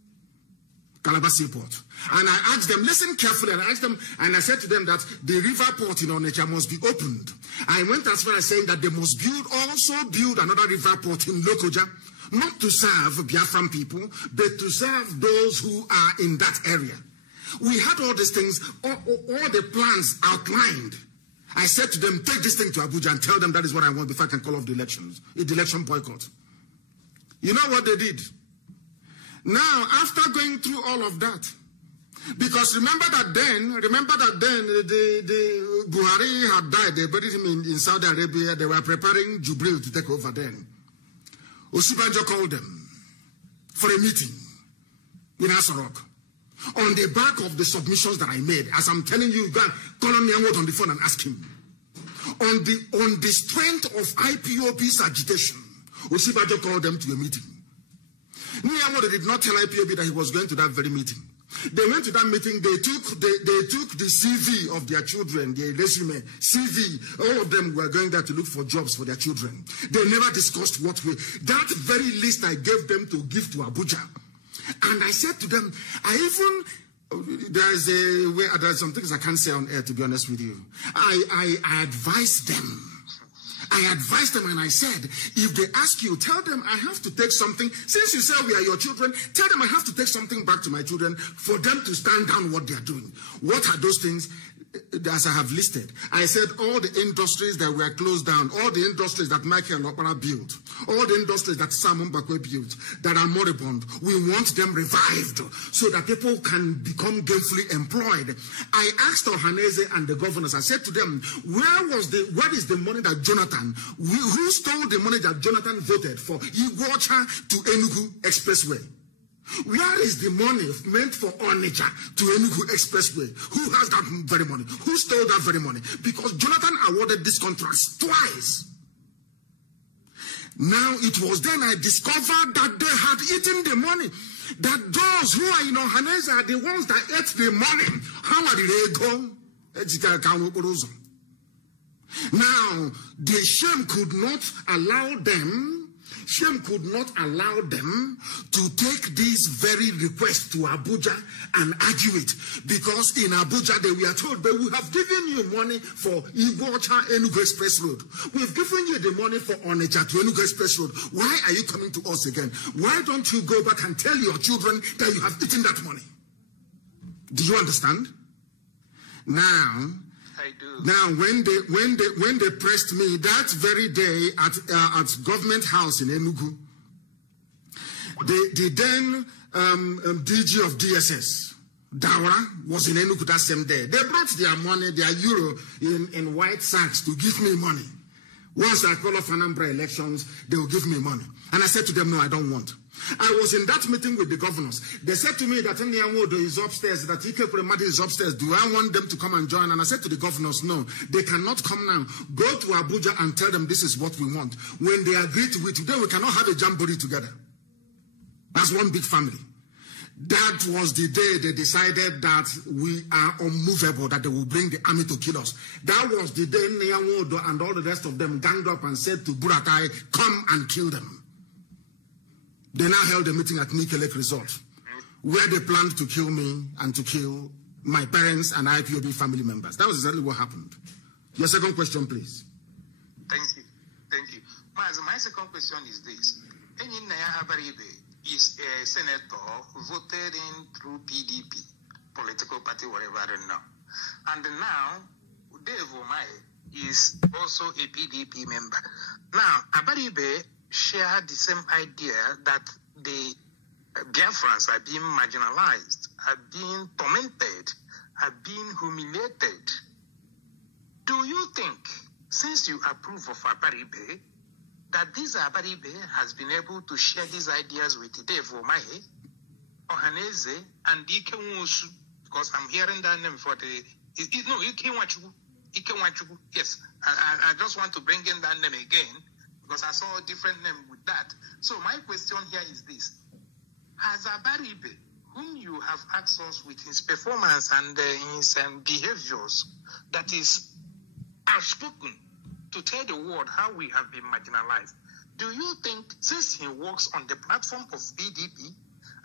Calabar Seaport. And I asked them, listen carefully, and I asked them, and I said to them that the river port in Onitsha must be opened. I went as far as saying that they must also build another river port in Lokoja, not to serve Biafran people, but to serve those who are in that area. We had all these things, all the plans outlined. I said to them, take this thing to Abuja and tell them that is what I want before I can call off the elections, the election boycott. You know what they did? Now, after going through all of that, because remember that then the Buhari had died, they buried him in Saudi Arabia, they were preparing Jubril to take over then. Osibanjo called them for a meeting in Asarok on the back of the submissions that I made. As I'm telling you, go and call on Nyamod on the phone and ask him. On the strength of IPOB's agitation, Osibanjo called them to a meeting. Nyamod did not tell IPOB that he was going to that very meeting. They went to that meeting, they took the CV of their children, their resume, CV, all of them were going there to look for jobs for their children. They never discussed what way. That very list I gave them to give to Abuja. And I said to them, there's some things I can't say on air, to be honest with you. I advised them. And I said, if they ask you, tell them I have to take something. Since you say we are your children, tell them I have to take something back to my children for them to stand down what they are doing. What are those things? As I have listed, I said all the industries that were closed down, all the industries that Michael Opera built, all the industries that Simon Bakwe built, that are moribund, we want them revived so that people can become gainfully employed. I asked Ohaneze and the governors, I said to them, where is the money that who stole the money that Jonathan voted for Iguacha to Enugu Expressway? Where is the money meant for Onitsha to Enugu Expressway? Who has that very money? Who stole that very money? Because Jonathan awarded these contracts twice. Now it was then I discovered that they had eaten the money. That those who are in Ohaneze are the ones that ate the money. How are they going? Now, the shame could not allow them to take this very request to Abuja and argue it, because in Abuja they were told, but we have given you money for Iguacha Enugu Express Road. We've given you the money for Onitsha to Enugu Express Road. Why are you coming to us again? Why don't you go back and tell your children that you have eaten that money? Do you understand? Now, I do. Now, when they pressed me that very day at Government House in Enugu, the then DG of DSS, Dawara, was in Enugu that same day. They brought their money, their euro, in white sacks to give me money. Once I call off Anambra elections, they will give me money. And I said to them, no, I don't want. I was in that meeting with the governors. They said to me that Nyanwodo is upstairs, that Ike Premadi is upstairs. Do I want them to come and join? And I said to the governors, no, they cannot come now. Go to Abuja and tell them this is what we want. When they agree to it, today we cannot have a jamboree together. That's one big family. That was the day they decided that we are unmovable, that they will bring the army to kill us. That was the day Nyanwodo and all the rest of them ganged up and said to Buratai, come and kill them. They now held a meeting at Nikelek Resort, where they planned to kill me and to kill my parents and IPOB family members. That was exactly what happened. Your second question, please. Thank you. Thank you. My second question is this. Is a senator voted in through PDP, political party, whatever, I don't know. And now, Dave Omae is also a PDP member. Now, Abaribe shared the same idea that the Biafrans are being marginalized, are being tormented, are being humiliated. Do you think, since you approve of Abaribe, that this Abaribe has been able to share these ideas with Dave Omae, Ohaneze, and Ike Nwusu? Because I'm hearing that name for the... Ike Nwachukwu. Yes, I just want to bring in that name again, because I saw a different name with that. So my question here is this. Has Abaribe, whom you have asked us with his performance and his behaviors, that is outspoken, to tell the world how we have been marginalized, do you think, since he works on the platform of PDP,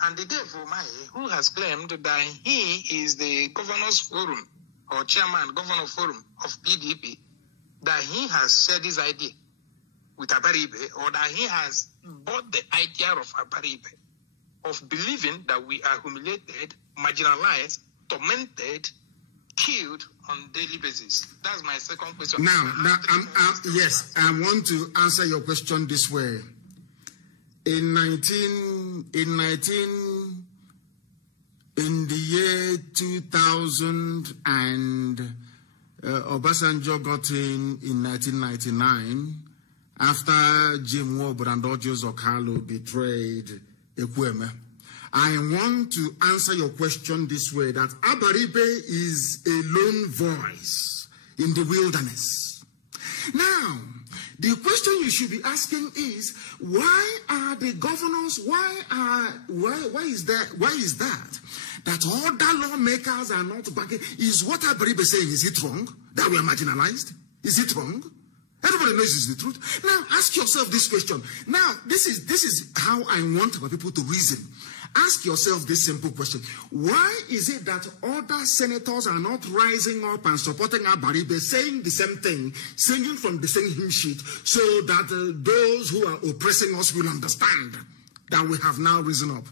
and the Dave Omae, who has claimed that he is the governor's forum, or chairman, governor forum of PDP, that he has shared this idea with Abaribe, or that he has bought the idea of Abaribe, of believing that we are humiliated, marginalized, tormented, killed on a daily basis? That's my second question. Yes, I want to answer your question this way. In the year 2000, and Obasanjo got in 1999, after Jim Woburn and Ojos Okalo betrayed Ekweme. I want to answer your question this way, that Abaribe is a lone voice in the wilderness. Now, the question you should be asking is, why are the governors, why is that other lawmakers are not backing? Is what Abaribe saying, is it wrong? That we are marginalized? Is it wrong? Everybody knows it's the truth. Now, ask yourself this question. Now, this is how I want our people to reason. Ask yourself this simple question. Why is it that other senators are not rising up and supporting Abaribe, saying the same thing, singing from the same hymn sheet, so that those who are oppressing us will understand that we have now risen up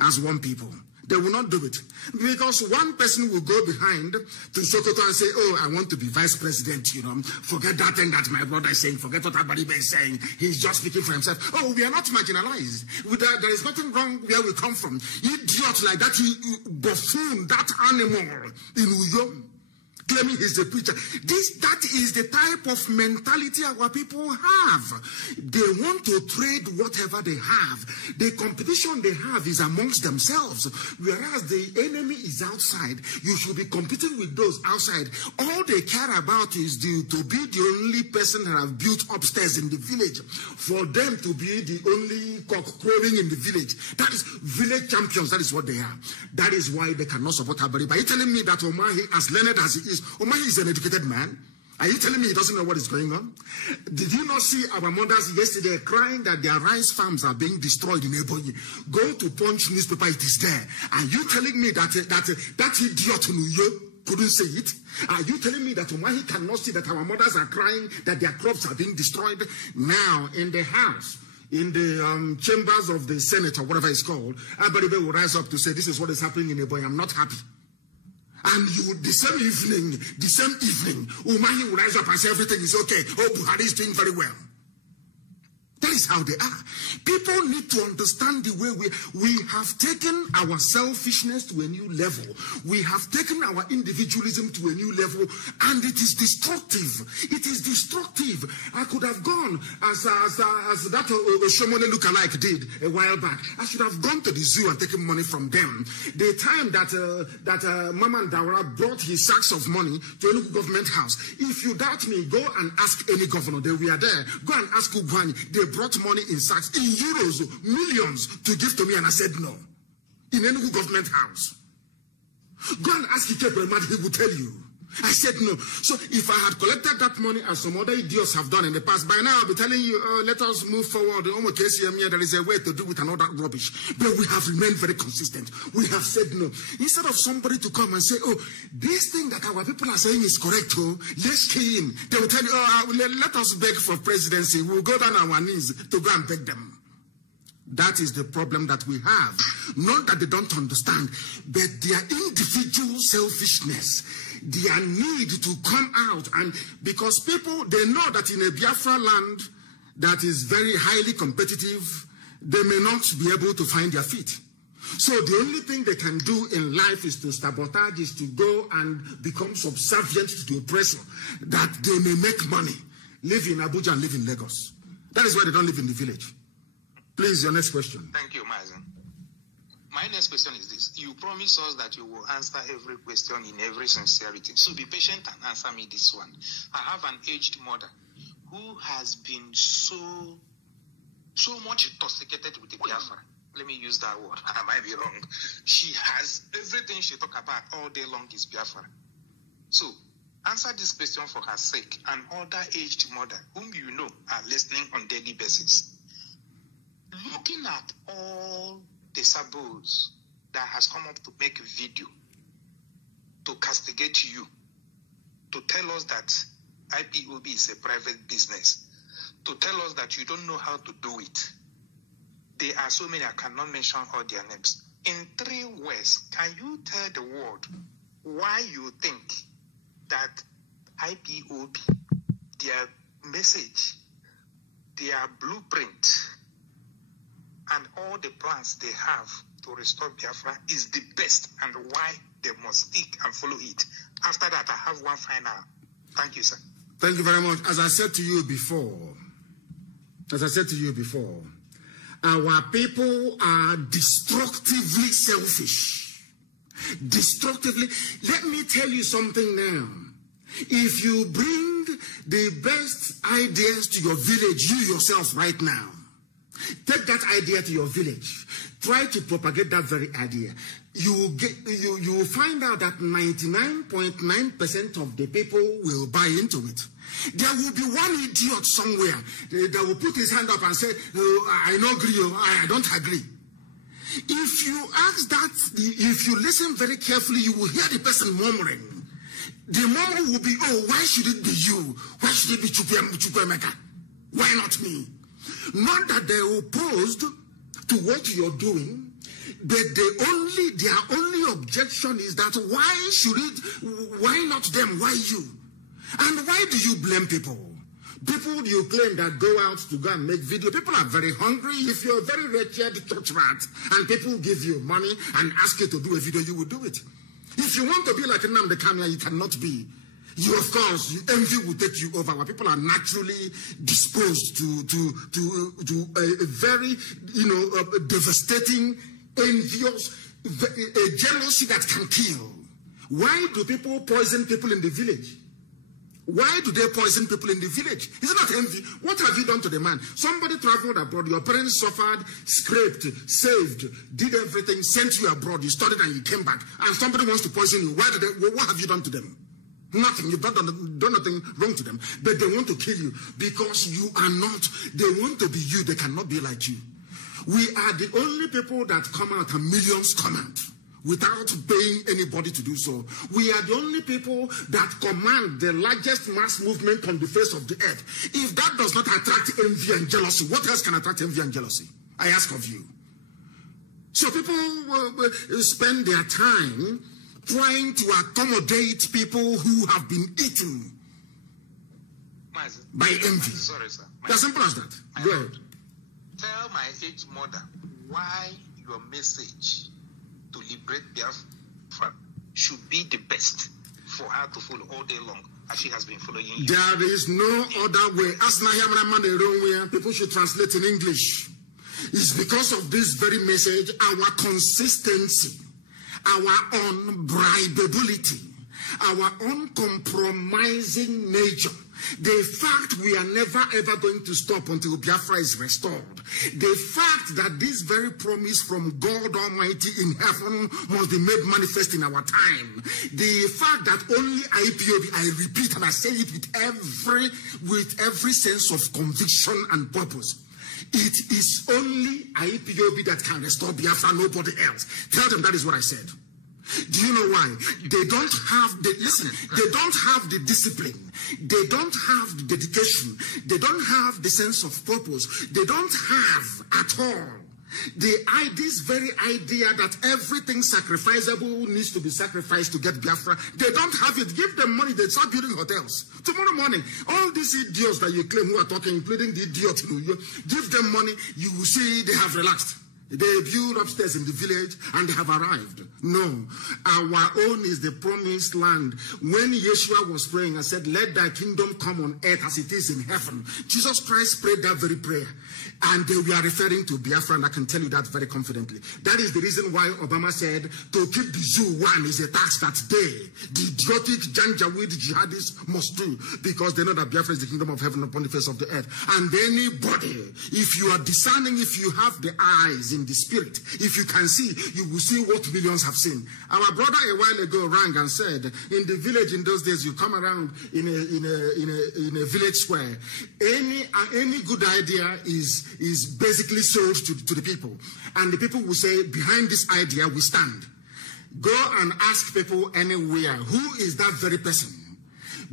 as one people? They will not do it. Because one person will go behind to Sokoto and say, oh, I want to be vice president, you know. Forget that thing that my brother is saying. Forget what Abaribe is saying. He's just speaking for himself. Oh, we are not marginalized. There is nothing wrong where we come from. Idiot like that, buffoon, that animal in Uyo, claiming he's a preacher. That is the type of mentality our people have. They want to trade whatever they have. The competition they have is amongst themselves, whereas the enemy is outside. You should be competing with those outside. All they care about is to be the only person that have built upstairs in the village, for them to be the only cock crowing in the village. That is village champions. That is what they are. That is why they cannot support Abaribe. Are you telling me that Omahi, as learned as he is, Omahi is an educated man? Are you telling me he doesn't know what is going on? Did you not see our mothers yesterday crying that their rice farms are being destroyed in Ebonyi? Go to Punch newspaper, it is there. Are you telling me that idiot Nuyo couldn't say it? Are you telling me that Omahi cannot see that our mothers are crying that their crops are being destroyed? Now, in the house, in the chambers of the Senate, or whatever it's called, Abaribe will rise up to say, this is what is happening in Ebonyi, I'm not happy. And the same evening, Umahi will rise up and say everything is okay. Oh, Buhari is doing very well. That is how they are. People need to understand the way we have taken our selfishness to a new level. We have taken our individualism to a new level, and it is destructive. It is destructive. I could have gone as that Oshomole lookalike did a while back. I should have gone to the zoo and taken money from them. The time that Mama Ndawara brought his sacks of money to a local government house. If you doubt me, go and ask any governor. They were there. Go and ask Ugwani. They brought money in sacks, in euros, millions, to give to me, and I said no. In any government house. Go and ask Ikepe, he will tell you. I said no. So if I had collected that money, as some other idiots have done in the past, by now I'll be telling you, let us move forward. There is a way to do it and all that rubbish. But we have remained very consistent. We have said no. Instead of somebody to come and say, oh, this thing that our people are saying is correct, oh, let's key in. They will tell you, oh, let us beg for presidency. We'll go down on our knees to go and beg them. That is the problem that we have. Not that they don't understand, but their individual selfishness, their need to come out, and because people, they know that in a Biafra land that is very highly competitive, they may not be able to find their feet. So the only thing they can do in life is to sabotage, is to go and become subservient to the oppressor, that they may make money, live in Abuja and live in Lagos. That is why they don't live in the village. Please, your next question. Thank you, Mazi. My next question is this. You promise us that you will answer every question in every sincerity. So be patient and answer me this one. I have an aged mother who has been so much intoxicated with the Biafra. Let me use that word. I might be wrong. She has everything she talks about all day long is Biafra. So answer this question for her sake and other aged mother whom you know are listening on daily basis. Looking at all the sabos that has come up to make a video to castigate you, to tell us that IPOB is a private business, to tell us that you don't know how to do it. There are so many, I cannot mention all their names. In 3 words, can you tell the world why you think that IPOB, their message, their blueprint, and all the plans they have to restore Biafra is the best, and why they must stick and follow it? After that, I have one final. Thank you, sir. Thank you very much. As I said to you before, our people are destructively selfish. Destructively. Let me tell you something now. If you bring the best ideas to your village, you yourself right now, take that idea to your village. Try to propagate that very idea. You will find out that 99.9% of the people will buy into it. There will be one idiot somewhere that will put his hand up and say, I don't agree, I don't agree. If you ask that, if you listen very carefully, you will hear the person murmuring. The murmur will be, oh, why should it be you? Why should it be Chukwemeka? Why not me? Not that they're opposed to what you're doing, but their only objection is that why not them, why you? And why do you blame people? People you claim that go out to go and make video, people are very hungry. If you're a very wretched church rat and people give you money and ask you to do a video, you will do it. If you want to be like Nnamdi Kanu, you cannot be. You, of course, envy will take you over. Our people are naturally disposed to a very, devastating, envious, a jealousy that can kill. Why do people poison people in the village? Why do they poison people in the village? Is it not envy? What have you done to the man? Somebody traveled abroad, your parents suffered, scraped, saved, did everything, sent you abroad, you studied and you came back, and somebody wants to poison you. What have you done to them? Nothing. You've done nothing wrong to them. But they want to kill you because you are not. They want to be you. They cannot be like you. We are the only people that come out and millions come out without paying anybody to do so. We are the only people that command the largest mass movement on the face of the earth. If that does not attract envy and jealousy, what else can attract envy and jealousy? I ask of you. So people spend their time trying to accommodate people who have been eaten by envy. Sorry, sir. As simple as that. Go ahead. tell my aged mother why your message to liberate Biafra should be the best for her to follow all day long, as she has been following you. There is no other way. As people should translate in English. It's because of this very message, our consistency, our unbribability, our uncompromising nature, the fact we are never ever going to stop until Biafra is restored, the fact that this very promise from God Almighty in heaven must be made manifest in our time, the fact that only IPOB, I repeat and I say it with every sense of conviction and purpose, it is only IPOB that can restore Biafra, nobody else. Tell them that is what I said. Do you know why? They don't have the, listen, they don't have the discipline. They don't have the dedication. They don't have the sense of purpose. They don't have at all this very idea that everything sacrificable needs to be sacrificed to get Biafra. They don't have it. Give them money. They start building hotels. Tomorrow morning, all these idiots that you claim who are talking, including the idiot, give them money, you will see they have relaxed. They build upstairs in the village and they have arrived. No, our own is the promised land. When Yeshua was praying and said, let thy kingdom come on earth as it is in heaven, Jesus Christ prayed that very prayer. And we are referring to Biafra, and I can tell you that very confidently. That is the reason why Obama said to keep the zoo one is a tax that they, the idiotic Janjaweed jihadists, must do, because they know that Biafra is the kingdom of heaven upon the face of the earth. And anybody, if you are discerning, if you have the eyes in the spirit, if you can see, you will see what millions have seen. Our brother a while ago rang and said, in the village in those days, you come around in a village square, any good idea is basically sold to the people. And the people will say, behind this idea we stand. Go and ask people anywhere, who is that very person?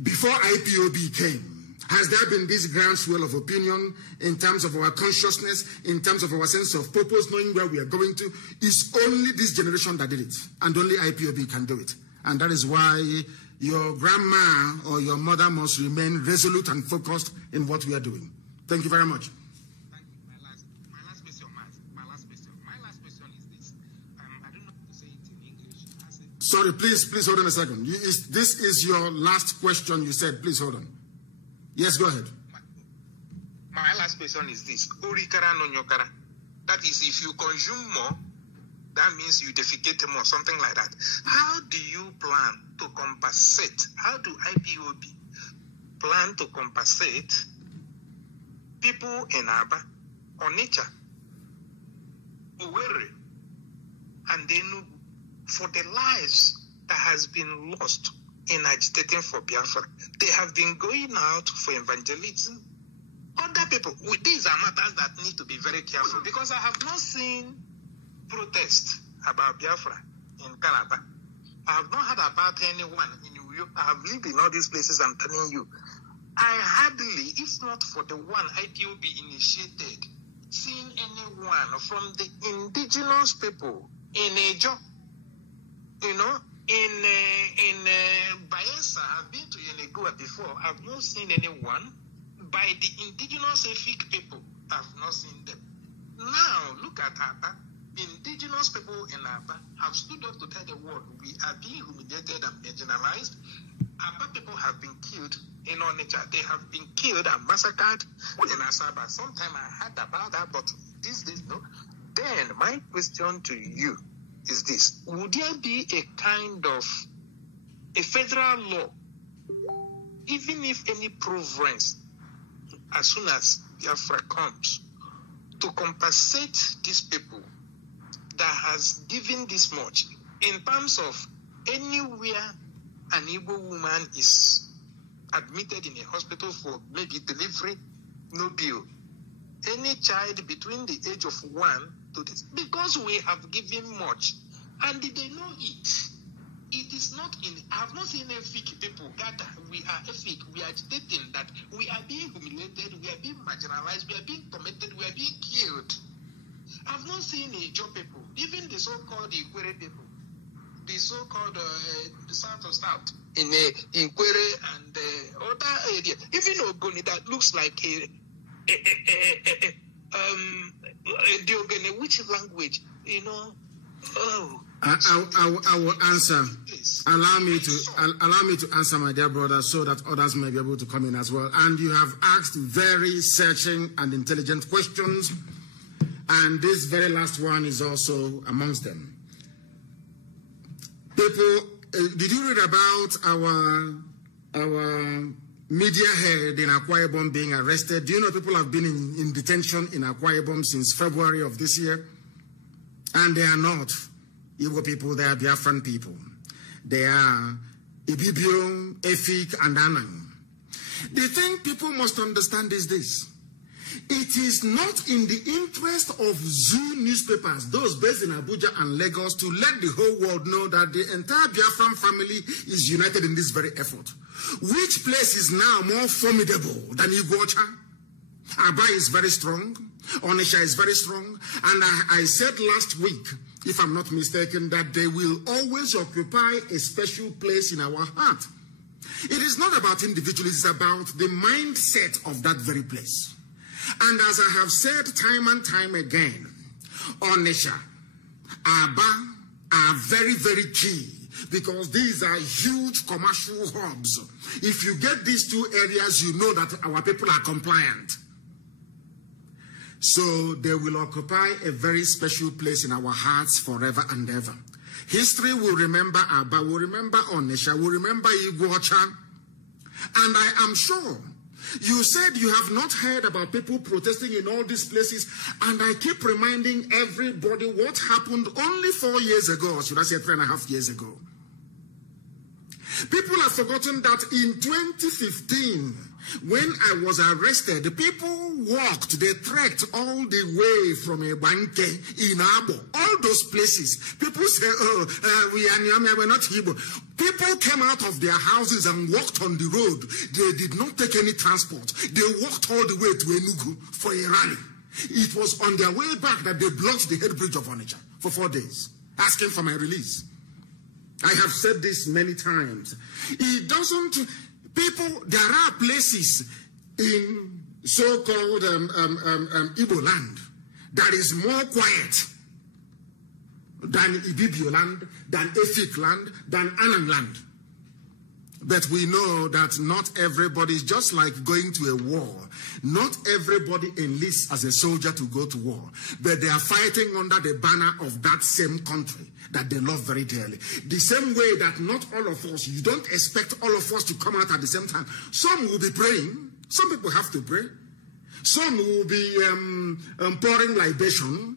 Before IPOB came, has there been this groundswell of opinion in terms of our consciousness, in terms of our sense of purpose, knowing where we are going to? It's only this generation that did it, and only IPOB can do it. And that is why your grandma or your mother must remain resolute and focused in what we are doing. Thank you very much. Thank you. My last question, my last question is this. I don't know how to say it in English. Sorry, please hold on a second. This is your last question you said. Please hold on. Yes, go ahead. My last question is this. Orikara no nyokara. That is, if you consume more, that means you defecate more, something like that. How do you plan to compensate? How do IPOB plan to compensate people in Aba, Onitsha, Owerri, and Enugu for the lives that has been lost in agitating for Biafra? They have been going out for evangelism. Other people, these are matters that need to be very careful, because I have not seen protest about Biafra in Canada. I have not heard about anyone in New York. I have lived in all these places, I'm telling you. I hardly, if not for the one IPOB initiated, seen anyone from the indigenous people in Ejo, in Bayelsa. I've been to Yenegoa before. I've not seen anyone. By the indigenous Efik people, I've not seen them. Now, look at Aba. Indigenous people in Aba have stood up to tell the world we are being humiliated and marginalized. Aba people have been killed in Onitsha. They have been killed and massacred in Asaba. Sometime I heard about that, but these days, no. Then my question to you is this. Would there be a kind of a federal law, even if any province, as soon as Biafra comes, to compensate these people that has given this much, in terms of anywhere an Igbo woman is admitted in a hospital for maybe delivery, no bill. Any child between the age of 1 to this, because we have given much, and they know it. It is not in, I have not seen Efik people gather. We are Efik, we are agitating that we are being humiliated, we are being marginalized, we are being tormented, we are being killed. I have not seen a job people, even the so-called Ikwere people, the so-called the South of South, in Ikwere and other area, even Ogoni that looks like which language? You know. Oh. I will answer. Allow me to answer, my dear brother, so that others may be able to come in as well. And you have asked very searching and intelligent questions, and this very last one is also amongst them. People, did you read about our media head in Akwa Ibom being arrested? Do you know people have been in detention in Akwa Ibom since February of this year? And they are not Igbo people, they are Biafran people. They are Ibibio, Efik, and Anang. The thing people must understand is this. It is not in the interest of Zoo newspapers, those based in Abuja and Lagos, to let the whole world know that the entire Biafran family is united in this very effort. Which place is now more formidable than Iguacha? Aba is very strong. Onisha is very strong. And I said last week, if I'm not mistaken, that they will always occupy a special place in our heart. It is not about individuals, it's about the mindset of that very place. And as I have said time and time again, Onisha, Aba are very, very key, because these are huge commercial hubs. If you get these two areas, you know that our people are compliant. So they will occupy a very special place in our hearts forever and ever. History will remember Aba, will remember Onisha, will remember Iguacha. And I am sure you said you have not heard about people protesting in all these places. And I keep reminding everybody what happened only 4 years ago, or should I say 3.5 years ago. People have forgotten that in 2015, when I was arrested, the people walked, they trekked all the way from Ebanke in Abo, all those places. People say, we are Nyame, we're not Igbo. People came out of their houses and walked on the road. They did not take any transport. They walked all the way to Enugu for a rally. It was on their way back that they blocked the head bridge of Onitsha for 4 days, asking for my release. I have said this many times. It doesn't... People, there are places in so-called Igbo land that is more quiet than Ibibio land, than Efik land, than Anang land. But we know that not everybody is just like going to a war. Not everybody enlists as a soldier to go to war, but they are fighting under the banner of that same country that they love very dearly. The same way that not all of us, you don't expect all of us to come out at the same time. Some will be praying. Some people have to pray. Some will be pouring libation.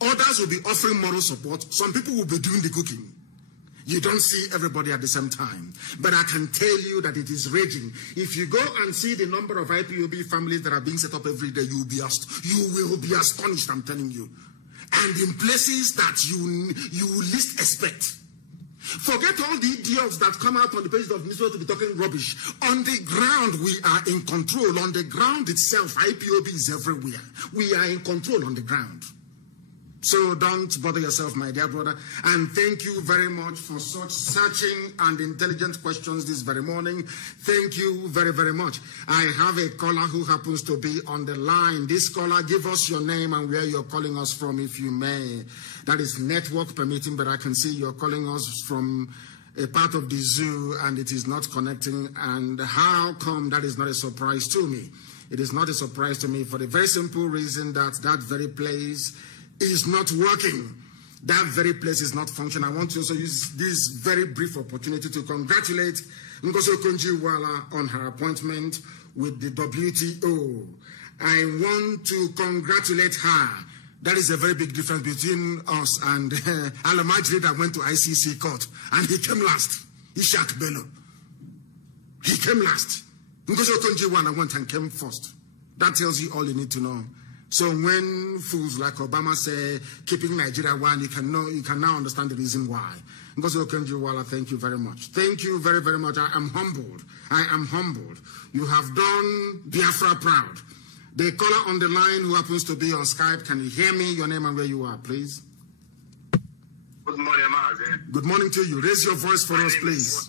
Others will be offering moral support. Some people will be doing the cooking. You don't see everybody at the same time. But I can tell you that it is raging. If you go and see the number of IPOB families that are being set up every day, you will be astonished, I'm telling you. And in places that you least expect. Forget all the idiots that come out on the pages of newspaper to be talking rubbish. On the ground, we are in control. On the ground itself, IPOB is everywhere. We are in control on the ground. So don't bother yourself, my dear brother. And thank you very much for such searching and intelligent questions this very morning. Thank you very, very much. I have a caller who happens to be on the line. This caller, give us your name and where you're calling us from, if you may. That is network permitting, but I can see you're calling us from a part of the zoo and it is not connecting. And how come that is not a surprise to me? It is not a surprise to me for the very simple reason that that very place is not working. That very place is not functioning. I want to also use this very brief opportunity to congratulate Ngozi Okonjo-Iweala on her appointment with the WTO. I want to congratulate her. That is a very big difference between us and Alamajri that went to ICC court and he came last. Ishak Bello. He came last. Ngozi Okonjo-Iweala went and came first. That tells you all you need to know. So when fools like Obama say keeping Nigeria one, you can now understand the reason why. Ngozi Okonjo-Iweala, thank you very much. Thank you very, very much. I am humbled. I am humbled. You have done Biafra proud. The caller on the line who happens to be on Skype, can you hear me? Your name and where you are, please. Good morning, Mazi. Good morning to you. Raise your voice for us, please.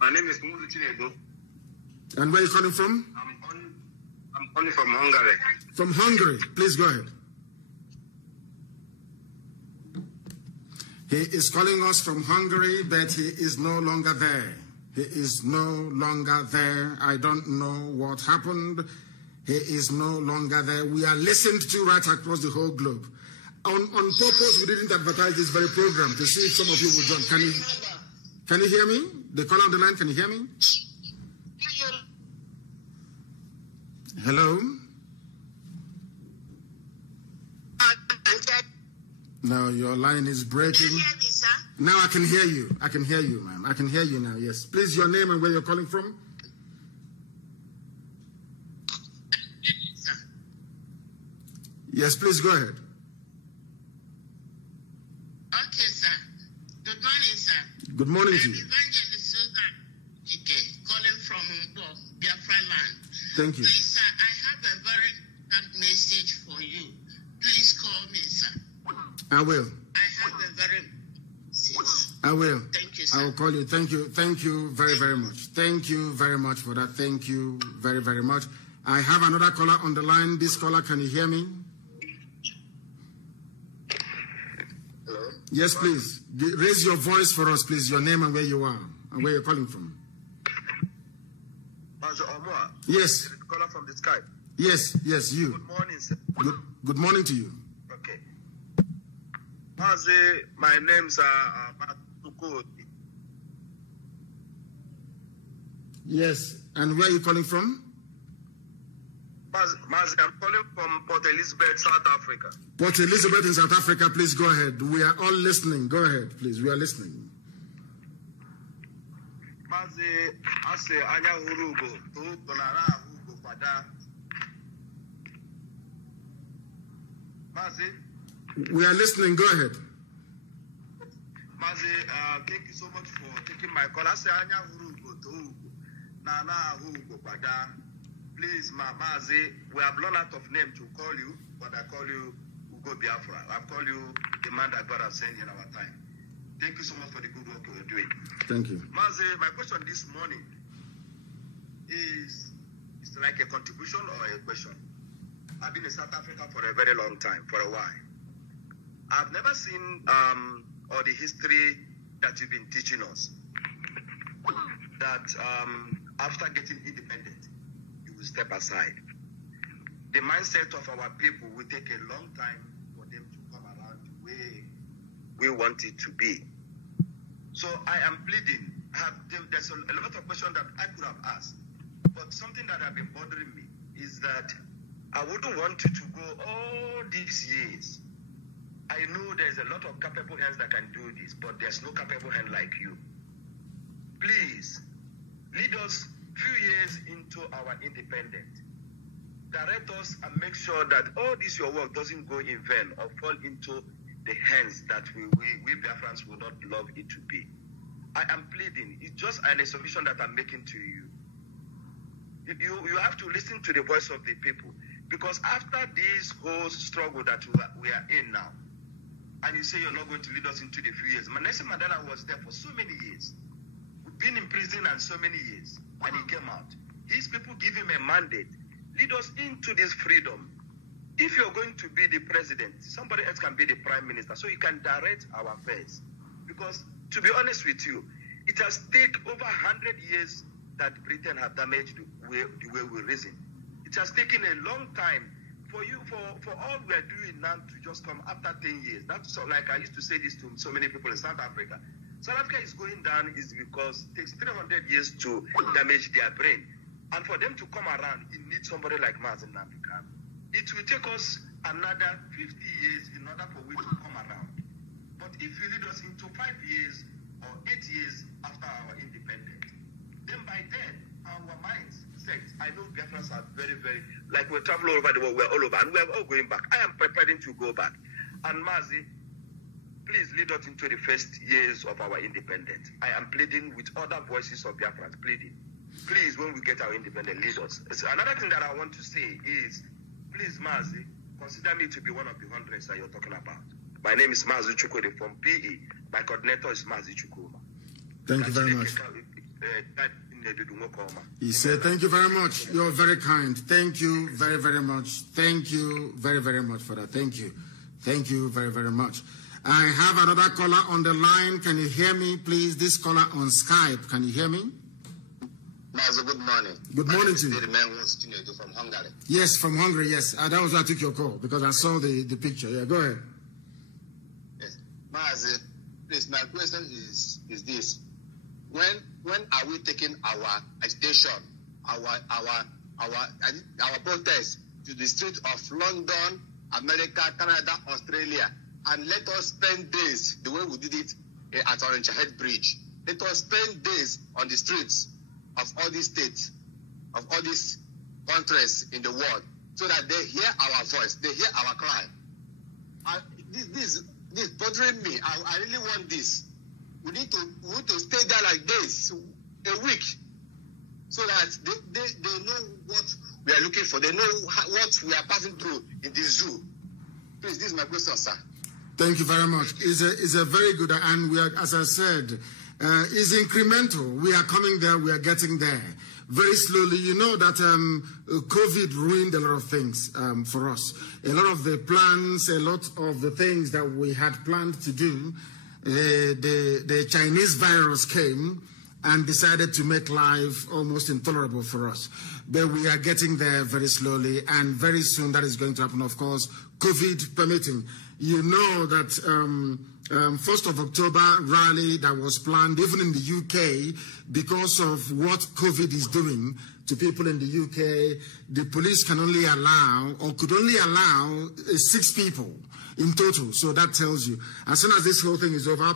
My name is Mazi Nnamdi. And where are you calling from? I'm calling from Hungary. From Hungary. Please go ahead. He is calling us from Hungary, but he is no longer there. He is no longer there. I don't know what happened. He is no longer there. We are listened to right across the whole globe. On purpose, we didn't advertise this very program to see if some of you would join. Can you hear me? The caller on the line, can you hear me? Hello? No, your line is breaking. Can you hear me, sir? Now I can hear you. I can hear you, ma'am. I can hear you now, yes. Please, your name and where you're calling from? Sir. Yes, please go ahead. Okay, sir. Good morning, sir. Good morning to I'm you. Evangelist Susan Chike, calling from Biafra land. Thank you. Please, sir, I have a very important message for you. Please call me, sir. I will. I have a very message. I will. Thank you, sir. I will call you. Thank you. Thank you very, very much. Thank you very much for that. Thank you very, very much. I have another caller on the line. This caller, can you hear me? Hello? Yes, please. Raise your voice for us, please. Your name and where you are and where you're calling from. Mazi Nnamdi. Yes. Caller from the sky. Yes, you. Good morning, sir. Good morning to you. Okay. Mazi, my name's Mazi. Yes. And where are you calling from? Mazi, I'm calling from Port Elizabeth, South Africa. Port Elizabeth in South Africa, please go ahead. We are all listening. Go ahead, please. We are listening. Mazi, ase anya hurugo, to tonara hugo pada. Mazi. We are listening. Go ahead. Mazi, thank you so much for taking my call. Ase anya hurugo, to hugo, nana hugo pada. Please, Mazi, we have run out of name to call you, but I call you Ugo Biafra. I've called you the man that God has sent in our time. Thank you so much for the good work you're doing. Thank you. Mazi, my question this morning is like a contribution or a question. I've been in South Africa for a very long time, for a while. I've never seen or the history that you've been teaching us that after getting independent, will step aside. The mindset of our people will take a long time for them to come around the way we want it to be. So I am pleading. There's a lot of questions that I could have asked, but something that has been bothering me is that I wouldn't want you to go all these years. I know there's a lot of capable hands that can do this, but there's no capable hand like you. Please, lead us few years into our independence. Direct us and make sure that all this your work doesn't go in vain or fall into the hands that we Biafrans will not love it to be. I am pleading. It's just an submission that I'm making to you. You have to listen to the voice of the people, because after this whole struggle that we are in now, and you say you're not going to lead us into the few years. Nelson Mandela was there for so many years. We've been in prison and so many years. And he came out. His people give him a mandate. Lead us into this freedom. If you're going to be the president, somebody else can be the prime minister, so you can direct our affairs. Because, to be honest with you, it has taken over 100 years that Britain have damaged the way we reason. It has taken a long time for you, for all we are doing now to just come after 10 years. That's so, like I used to say this to so many people in South Africa. South Africa is going down is because it takes 300 years to damage their brain. And for them to come around, it needs somebody like Mazi Nnamdi. It will take us another 50 years in order for we to come around. But if you lead us into 5 years or 8 years after our independence, then by then, our minds set. I know Biafrans are very, very, like we travel all over the world, we're all over, and we're all going back. I am preparing to go back. And Mazi, please lead us into the first years of our independence. I am pleading with other voices of Biafrans, pleading. Please, when we get our independence, lead us. So another thing that I want to say is, please, Mazi, consider me to be one of the hundreds that you're talking about. My name is Mazi Chukwudi from PE. My coordinator is Mazi Chukwuma. Thank you very much. In He said, thank you very much. You're very kind. Thank you very, very much. Thank you very, very much for that. Thank you. Thank you very, very much. I have another caller on the line. Can you hear me, please? This caller on Skype. Can you hear me? Mazi, good morning. Good morning to you. The man wants to do from Hungary. Yes, from Hungary, yes. That was why I took your call, because I saw the picture. Yeah, go ahead. Yes. Mazi, please, my question is this. When are we taking our agitation, our protest to the streets of London, America, Canada, Australia, and let us spend days the way we did it at Orange Head Bridge. Let us spend days on the streets of all these states, of all these countries in the world, so that they hear our voice, they hear our cry. This is bothering me. I really want this. We need to stay there like this a week, so that they know what we are looking for. They know what we are passing through in the zoo. Please, this is my question, sir. Thank you very much. It's a very good, and we are, as I said, is incremental. We are coming there. We are getting there very slowly. You know that COVID ruined a lot of things for us. A lot of the plans, a lot of the things that we had planned to do, the Chinese virus came and decided to make life almost intolerable for us. But we are getting there very slowly, and very soon that is going to happen, of course, COVID permitting. You know that 1st of October rally that was planned, even in the UK, because of what COVID is doing to people in the UK, the police can only allow, or could only allow 6 people in total. So that tells you, as soon as this whole thing is over,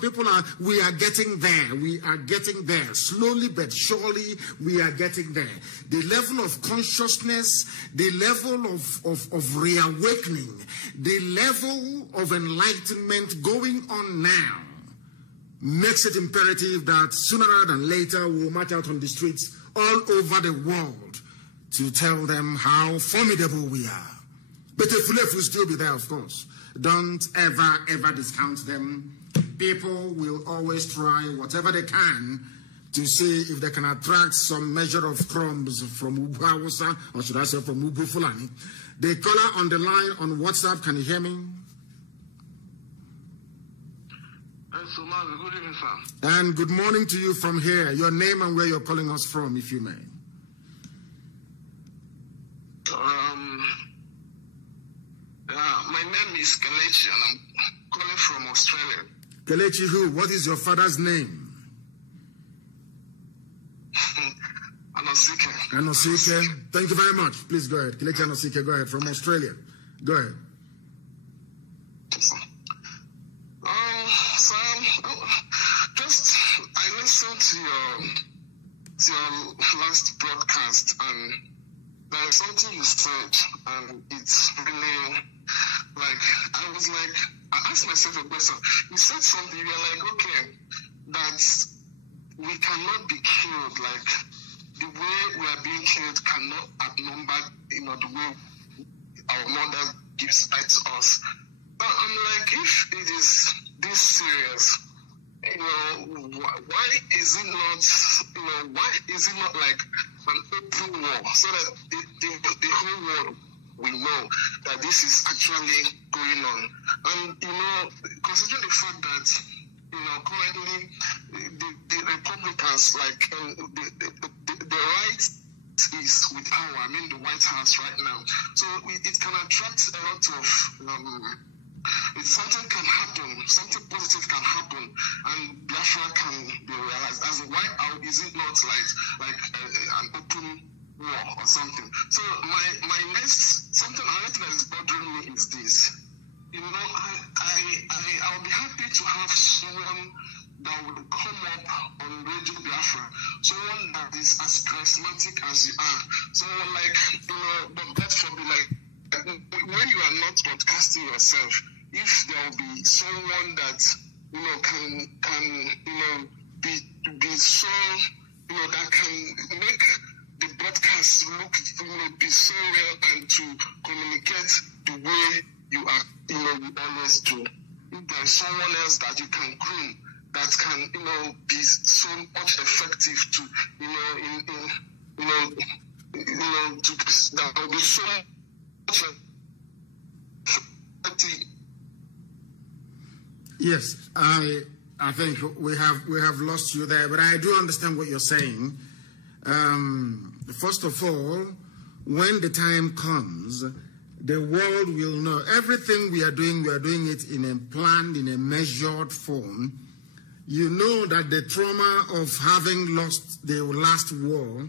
we are getting there. We are getting there. Slowly but surely, we are getting there. The level of consciousness, the level of reawakening, the level of enlightenment going on now makes it imperative that sooner rather than later, we will march out on the streets all over the world to tell them how formidable we are. But the Fulef will still be there, of course. Don't ever discount them. People will always try whatever they can to see if they can attract some measure of crumbs from Ubu Hausa, or should I say from Ubu Fulani. The caller on the line on WhatsApp, can you hear me? Good evening, sir. And good morning to you from here. Your name and where you're calling us from, if you may. My name is Kelechi, and I'm calling from Australia. Kelechi who? What is your father's name? Anosike. Anosike. Thank you very much. Please go ahead. Kelechi Anosike, go ahead, from Australia. Go ahead. I listened to your last broadcast, and there is something you said, and it's really I asked myself a question. You said something, you're like, okay, that we cannot be killed, like the way we are being killed cannot outnumber, the way our mother gives birth to us. But I'm like, if it is this serious, why is it not like an open war, so that the whole world will know that this is actually going on? And considering the fact that currently the Republicans, the right is with the White House right now, so it can attract a lot of if something can happen, something positive can happen, and Biafra can be realized. As why is it not like an open war or something? So my next another thing that is bothering me is this. I'll be happy to have someone that will come up on Radio Biafra, someone that is as charismatic as you are, someone but that for me, when you are not broadcasting yourself, if there will be someone that can be so that can make the broadcast look be so real, and to communicate the way you are you always do. If there is someone else that you can groom, that can, be so much effective to, that will be so much effective. Yes, I think we have lost you there, but I do understand what you're saying. First of all, when the time comes, the world will know everything we are doing it in a planned, in a measured form. You know that the trauma of having lost the last war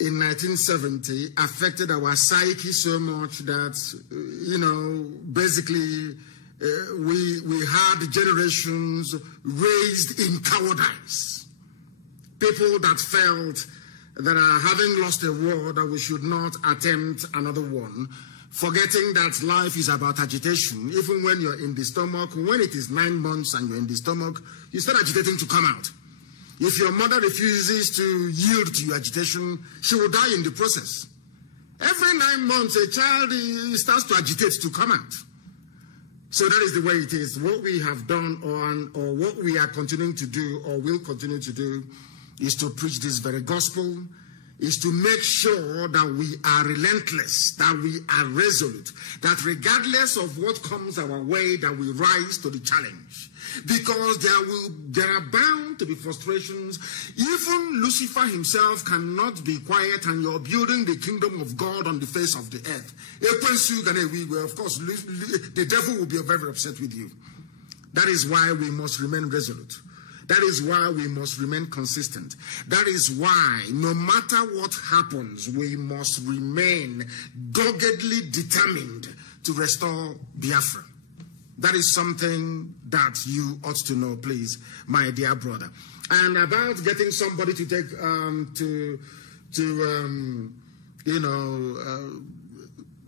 in 1970 affected our psyche so much that, basically we had generations raised in cowardice. People that felt that having lost a war, that we should not attempt another one, forgetting that life is about agitation. Even when you're in the stomach, when it is 9 months and you're in the stomach, you start agitating to come out. If your mother refuses to yield to your agitation, she will die in the process. Every 9 months, a child starts to agitate to come out. So that is the way it is. What we have done or what we are continuing to do or will continue to do is to preach this very gospel, is to make sure that we are relentless, that we are resolute, that regardless of what comes our way, that we rise to the challenge. Because there are bound to be frustrations. Even Lucifer himself cannot be quiet, and you're building the kingdom of God on the face of the earth. Of course, the devil will be very upset with you. That is why we must remain resolute. That is why we must remain consistent. That is why, no matter what happens, we must remain doggedly determined to restore Biafra. That is something that you ought to know, please, my dear brother. And about getting somebody to take,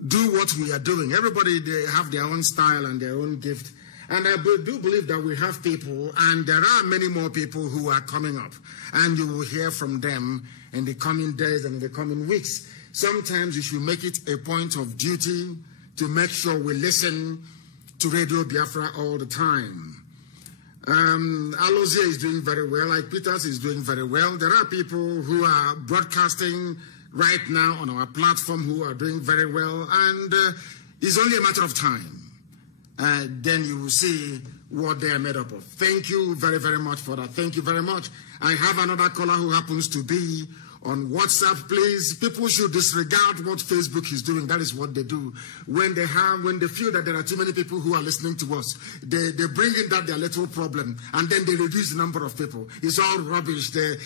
do what we are doing. Everybody, they have their own style and their own gift. And I do believe that we have people, and there are many more people who are coming up. And you will hear from them in the coming days and in the coming weeks. Sometimes you should make it a point of duty to make sure we listen to Radio Biafra all the time. Alozie is doing very well, like Peters is doing very well. There are people who are broadcasting right now on our platform who are doing very well, and it's only a matter of time. Then you will see what they are made up of. Thank you very, very much for that. Thank you very much. I have another caller who happens to be on WhatsApp. Please, people should disregard what Facebook is doing. That is what they do. When they feel that there are too many people who are listening to us, they bring in their little problem, and then they reduce the number of people. It's all rubbish. They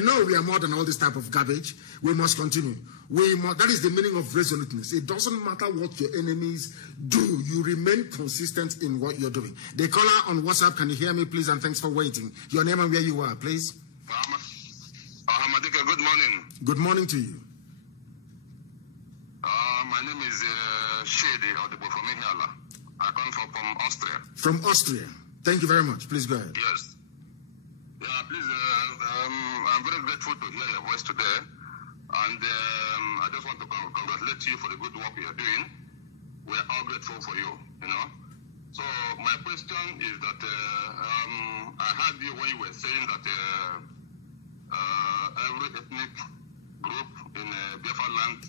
know we are more than all this type of garbage. We must continue. That is the meaning of resoluteness. It doesn't matter what your enemies do. You remain consistent in what you're doing. The caller on WhatsApp, can you hear me, please? And thanks for waiting. Your name and where you are, please. Hamadika, good morning. Good morning to you. My name is Shady Audible from Ihiala. I come from Austria. From Austria. Thank you very much. Please go ahead. Yes. Yeah, please. I'm very grateful to hear your voice today. And I just want to congratulate you for the good work you are doing. We are all grateful for you, So my question is that I heard you when you were saying that every ethnic group in Biafra land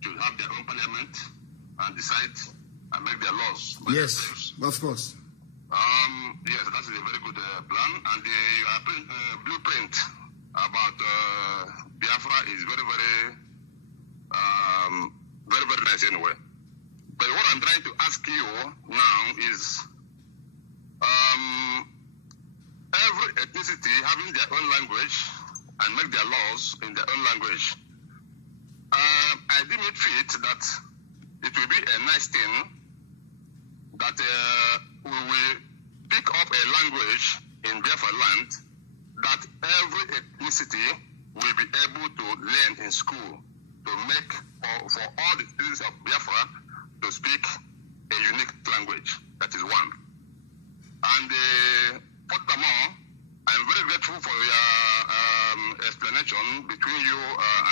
should have their own parliament and decide and make their laws. Yes, of course. Yes, that is a very good plan. And the blueprint about Biafra is very, very, very, very nice anyway. But what I'm trying to ask you now is every ethnicity having their own language and make their laws in their own language. I deem it fit that it will be a nice thing that we will pick up a language in Biafra land that every ethnicity will be able to learn in school to make for all the citizens of Biafra to speak a unique language. That is one. And furthermore, I'm very grateful for your explanation between you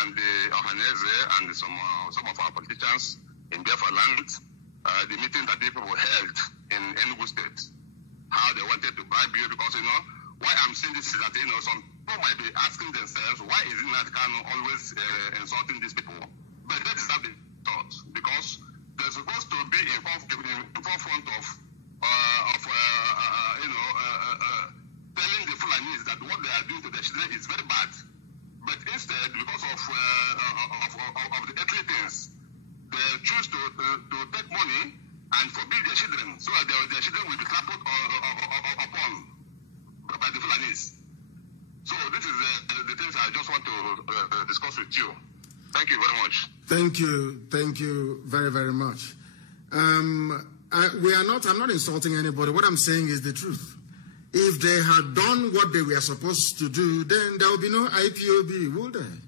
and the Ohanese and some of our politicians in Biafra land, the meeting that people held in Enugu State. how they wanted to bribe you, because, why I'm saying this is that, some people might be asking themselves, why is it that Kanu always insulting these people? But that is not the thought, because they're supposed to be in forefront of telling the Fulanis that what they are doing to their children is very bad. But instead, because of the earthly things, they choose to take money and forbid their children, so that their children will be trampled upon by the Fulanis. So this is the things I just want to discuss with you. Thank you very much. Thank you very, very much. I'm not insulting anybody. What I'm saying is the truth. If they had done what they were supposed to do, then there would be no IPOB, would there?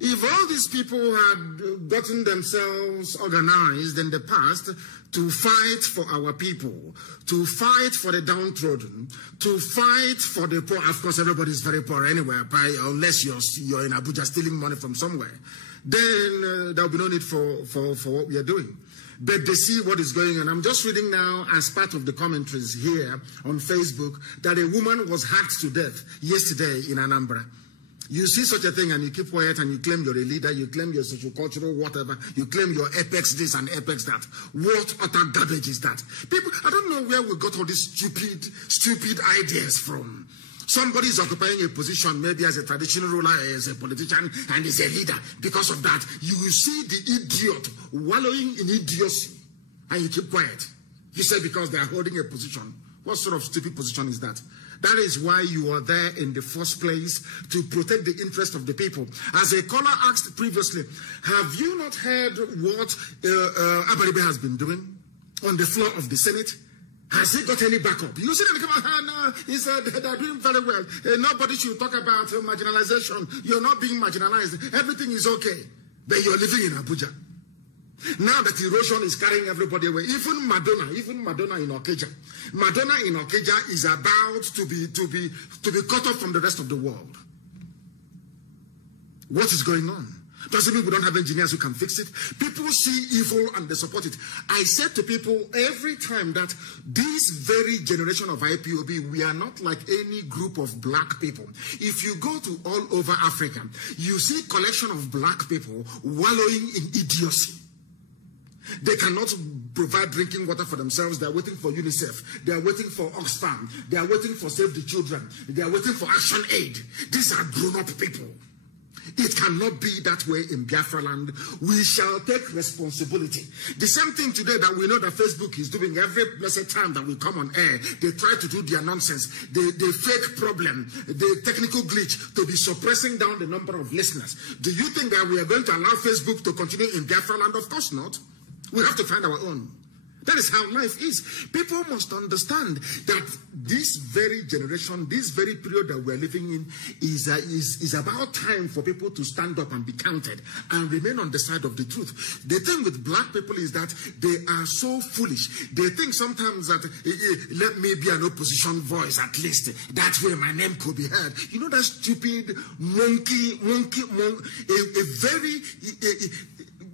If all these people had gotten themselves organized in the past to fight for our people, to fight for the downtrodden, to fight for the poor, of course everybody's very poor anywhere, unless you're in Abuja stealing money from somewhere, then there will be no need for what we are doing. But they see what is going on. I'm just reading now, as part of the commentaries here on Facebook, that a woman was hacked to death yesterday in Anambra. You see such a thing and you keep quiet and you claim you're a leader, you claim you're socio-cultural, whatever, you claim you're apex this and apex that. What utter garbage is that? People, I don't know where we got all these stupid ideas from. Somebody is occupying a position, maybe as a traditional ruler, as a politician, and is a leader. Because of that, you will see the idiot wallowing in idiocy, and you keep quiet. You say because they are holding a position. What sort of stupid position is that? That is why you are there in the first place, to protect the interest of the people. As a caller asked previously, have you not heard what Abaribe has been doing on the floor of the Senate? Has he got any backup? You see them come out, no, he said they're doing very well. Nobody should talk about marginalization. You're not being marginalized. Everything is okay. But you're living in Abuja. Now that erosion is carrying everybody away, even Madonna in Okeja. Madonna in Okeja is about to be cut off from the rest of the world. What is going on? Doesn't mean we don't have engineers who can fix it. People see evil and they support it. I said to people every time that this very generation of IPOB, we are not like any group of black people. If you go to all over Africa, you see a collection of black people wallowing in idiocy. They cannot provide drinking water for themselves. They are waiting for UNICEF. They are waiting for Oxfam. They are waiting for Save the Children. They are waiting for Action Aid. These are grown-up people. It cannot be that way in Biafra land. We shall take responsibility. The same thing today that we know that Facebook is doing every blessed time that we come on air. They try to do their nonsense. The fake problem, the technical glitch to be suppressing down the number of listeners. Do you think that we are going to allow Facebook to continue in Biafra land? Of course not. We have to find our own. That is how life is. People must understand that this very generation, this very period that we're living in is about time for people to stand up and be counted and remain on the side of the truth. The thing with black people is that they are so foolish. They think sometimes that let me be an opposition voice at least. That way my name could be heard. You know that stupid monkey,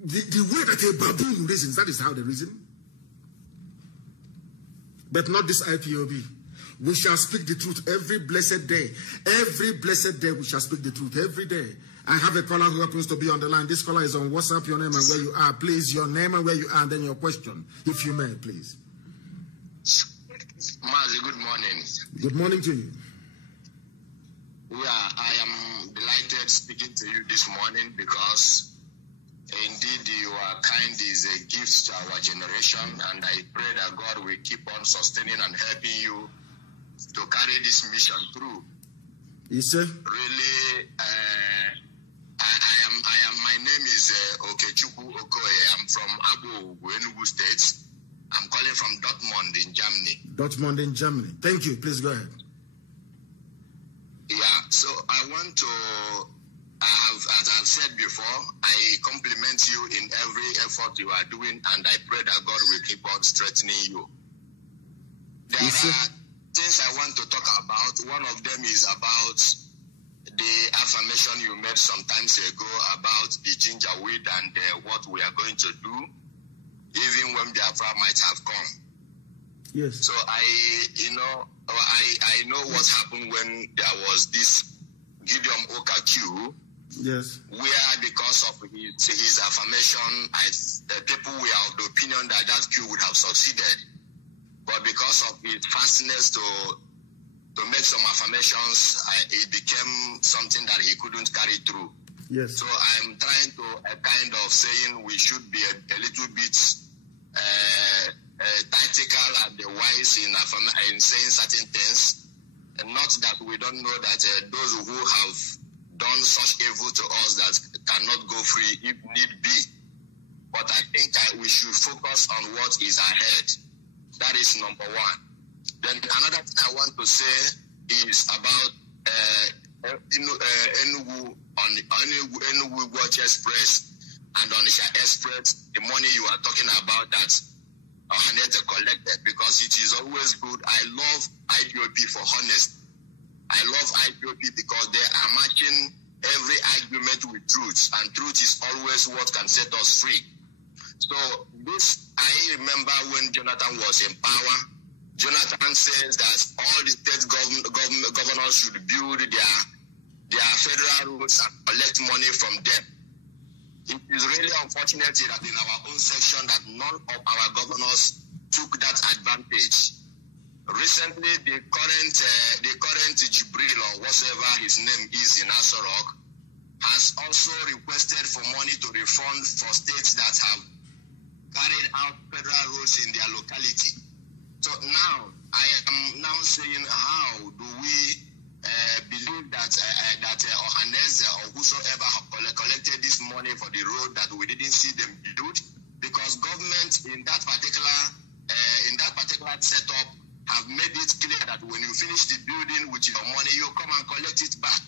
the way that a baboon reasons, that is how they reason. But not this IPOB. We shall speak the truth every blessed day. Every blessed day we shall speak the truth every day. I have a caller who happens to be on the line. This caller is on WhatsApp. Your name and where you are. Please, your name and where you are, and then your question, if you may, please. Mazi, good morning. Good morning to you. Yeah, I am delighted speaking to you this morning because indeed, your kind is a gift to our generation, and I pray that God will keep on sustaining and helping you to carry this mission through. Yes, sir. Really, my name is Okechukwu Okoye. I'm from Abu, Enugu State. I'm calling from Dortmund in Germany. Dortmund in Germany. Thank you. Please go ahead. Yeah, so I want to. As I've said before, I compliment you in every effort you are doing, and I pray that God will keep on strengthening you. There are things I want to talk about. One of them is about the affirmation you made some times ago about the ginger weed and what we are going to do, even when Biafra might have come. Yes. So I know what happened when there was this Gideon Oka queue. Yes. Where because of his affirmation, people were of the opinion that that queue would have succeeded. But because of his fastness to make some affirmations, it became something that he couldn't carry through. Yes. So I'm trying to kind of saying we should be a little bit tactical and wise in saying certain things, and not that we don't know that those who have done such evil to us that cannot go free if need be. But I think we should focus on what is ahead. That is number one. Then another thing I want to say is about Enugu Watch Express and Onisha Express, the money you are talking about that Ohaneze collected, because it is always good. I love IPOP for honesty. I love IPOP because they are matching every argument with truth, and truth is always what can set us free. So this, I remember when Jonathan was in power, Jonathan says that all the state governors should build their federal roads and collect money from them. It is really unfortunate that in our own section that none of our governors took that advantage. Recently, the current Jibril or whatever his name is in Asorok has also requested for money to refund for states that have carried out federal roads in their locality. So now, I am now saying, how do we believe that Ohaneze or whosoever have collected this money for the road that we didn't see them build? Because government in that particular setup have made it clear that when you finish the building with your money, you come and collect it back.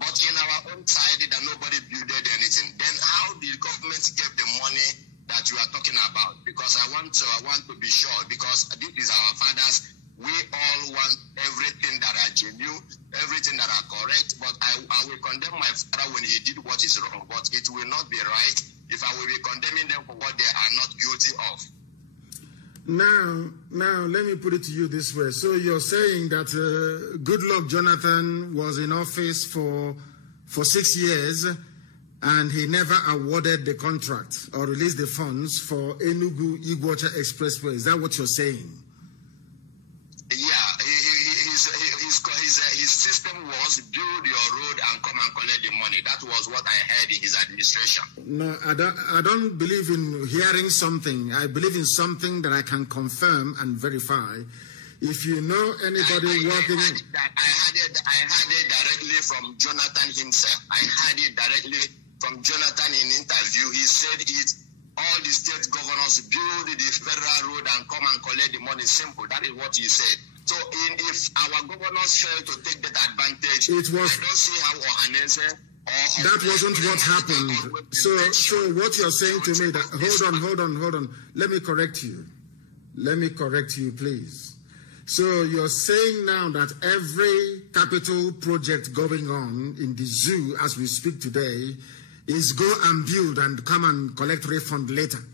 But in our own side, that nobody builded anything. Then how did government get the money that you are talking about? Because I want to be sure, because this is our fathers. We all want everything that are genuine, everything that are correct. But I will condemn my father when he did what is wrong. But it will not be right if I will be condemning them for what they are not guilty of. Now, let me put it to you this way. So you're saying that Goodluck Jonathan was in office for 6 years and he never awarded the contract or released the funds for Enugu Iguacha Expressway. Is that what you're saying? Yeah, his system was build your road and come and collect the money. That was what I heard in his administration. No, I don't believe in hearing something. I believe in something that I can confirm and verify. If you know anybody working... I had it directly from Jonathan himself. I had it directly from Jonathan in interview. He said all the state governors build the federal road and come and collect the money. Simple. That is what he said. So if our governors fail to take that advantage, I don't see how Ohaneze... That wasn't what happened. So what you're saying to me, that hold on. Let me correct you, please. So you're saying now that every capital project going on in the zoo as we speak today is go and build and come and collect refund later.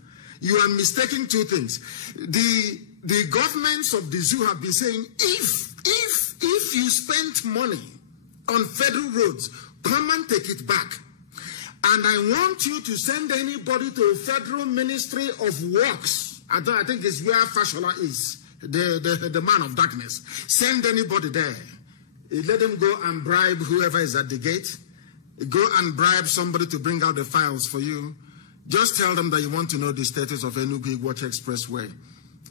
You are mistaking two things. The governments of the zoo have been saying, if you spent money on federal roads, come and take it back. And I want you to send anybody to Federal Ministry of Works. I think it's where Fashola is, the man of darkness. Send anybody there. Let them go and bribe whoever is at the gate. Go and bribe somebody to bring out the files for you. Just tell them that you want to know the status of Enugu Iguacha Expressway.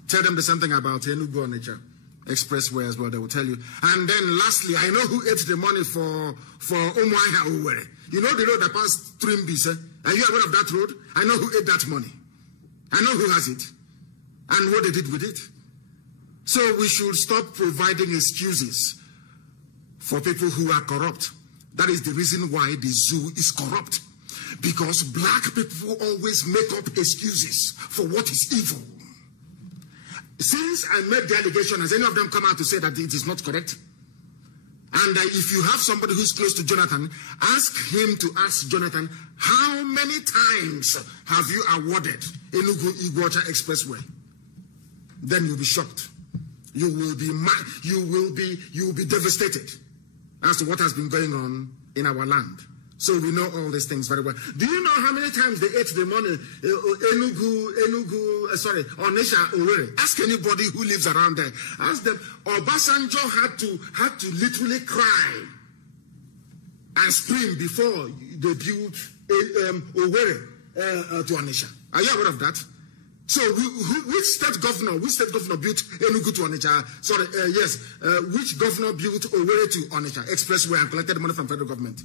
Tell them the same thing about Enugu Onitsha Expressway as well. They will tell you. And then lastly, I know who ate the money for Umuahia Uwere. You know the road that passed Trimbis, Are you aware of that road? I know who ate that money. I know who has it. And what they did with it. So we should stop providing excuses for people who are corrupt. That is the reason why the zoo is corrupt. Because black people always make up excuses for what is evil. Since I made the allegation, has any of them come out to say that it is not correct? And if you have somebody who's close to Jonathan, ask him to ask Jonathan, how many times have you awarded Enugu Iguacha Expressway? Then you'll be shocked. you will be devastated as to what has been going on in our land. So we know all these things very well. Do you know how many times they ate the money? Onisha, Owerri. Ask anybody who lives around there. Ask them. Obasanjo had to literally cry and scream before they built Owerri to Onisha. Are you aware of that? So which state governor built Enugu to Onitsha? Which governor built Owerri to Onitsha expressway and collected money from federal government?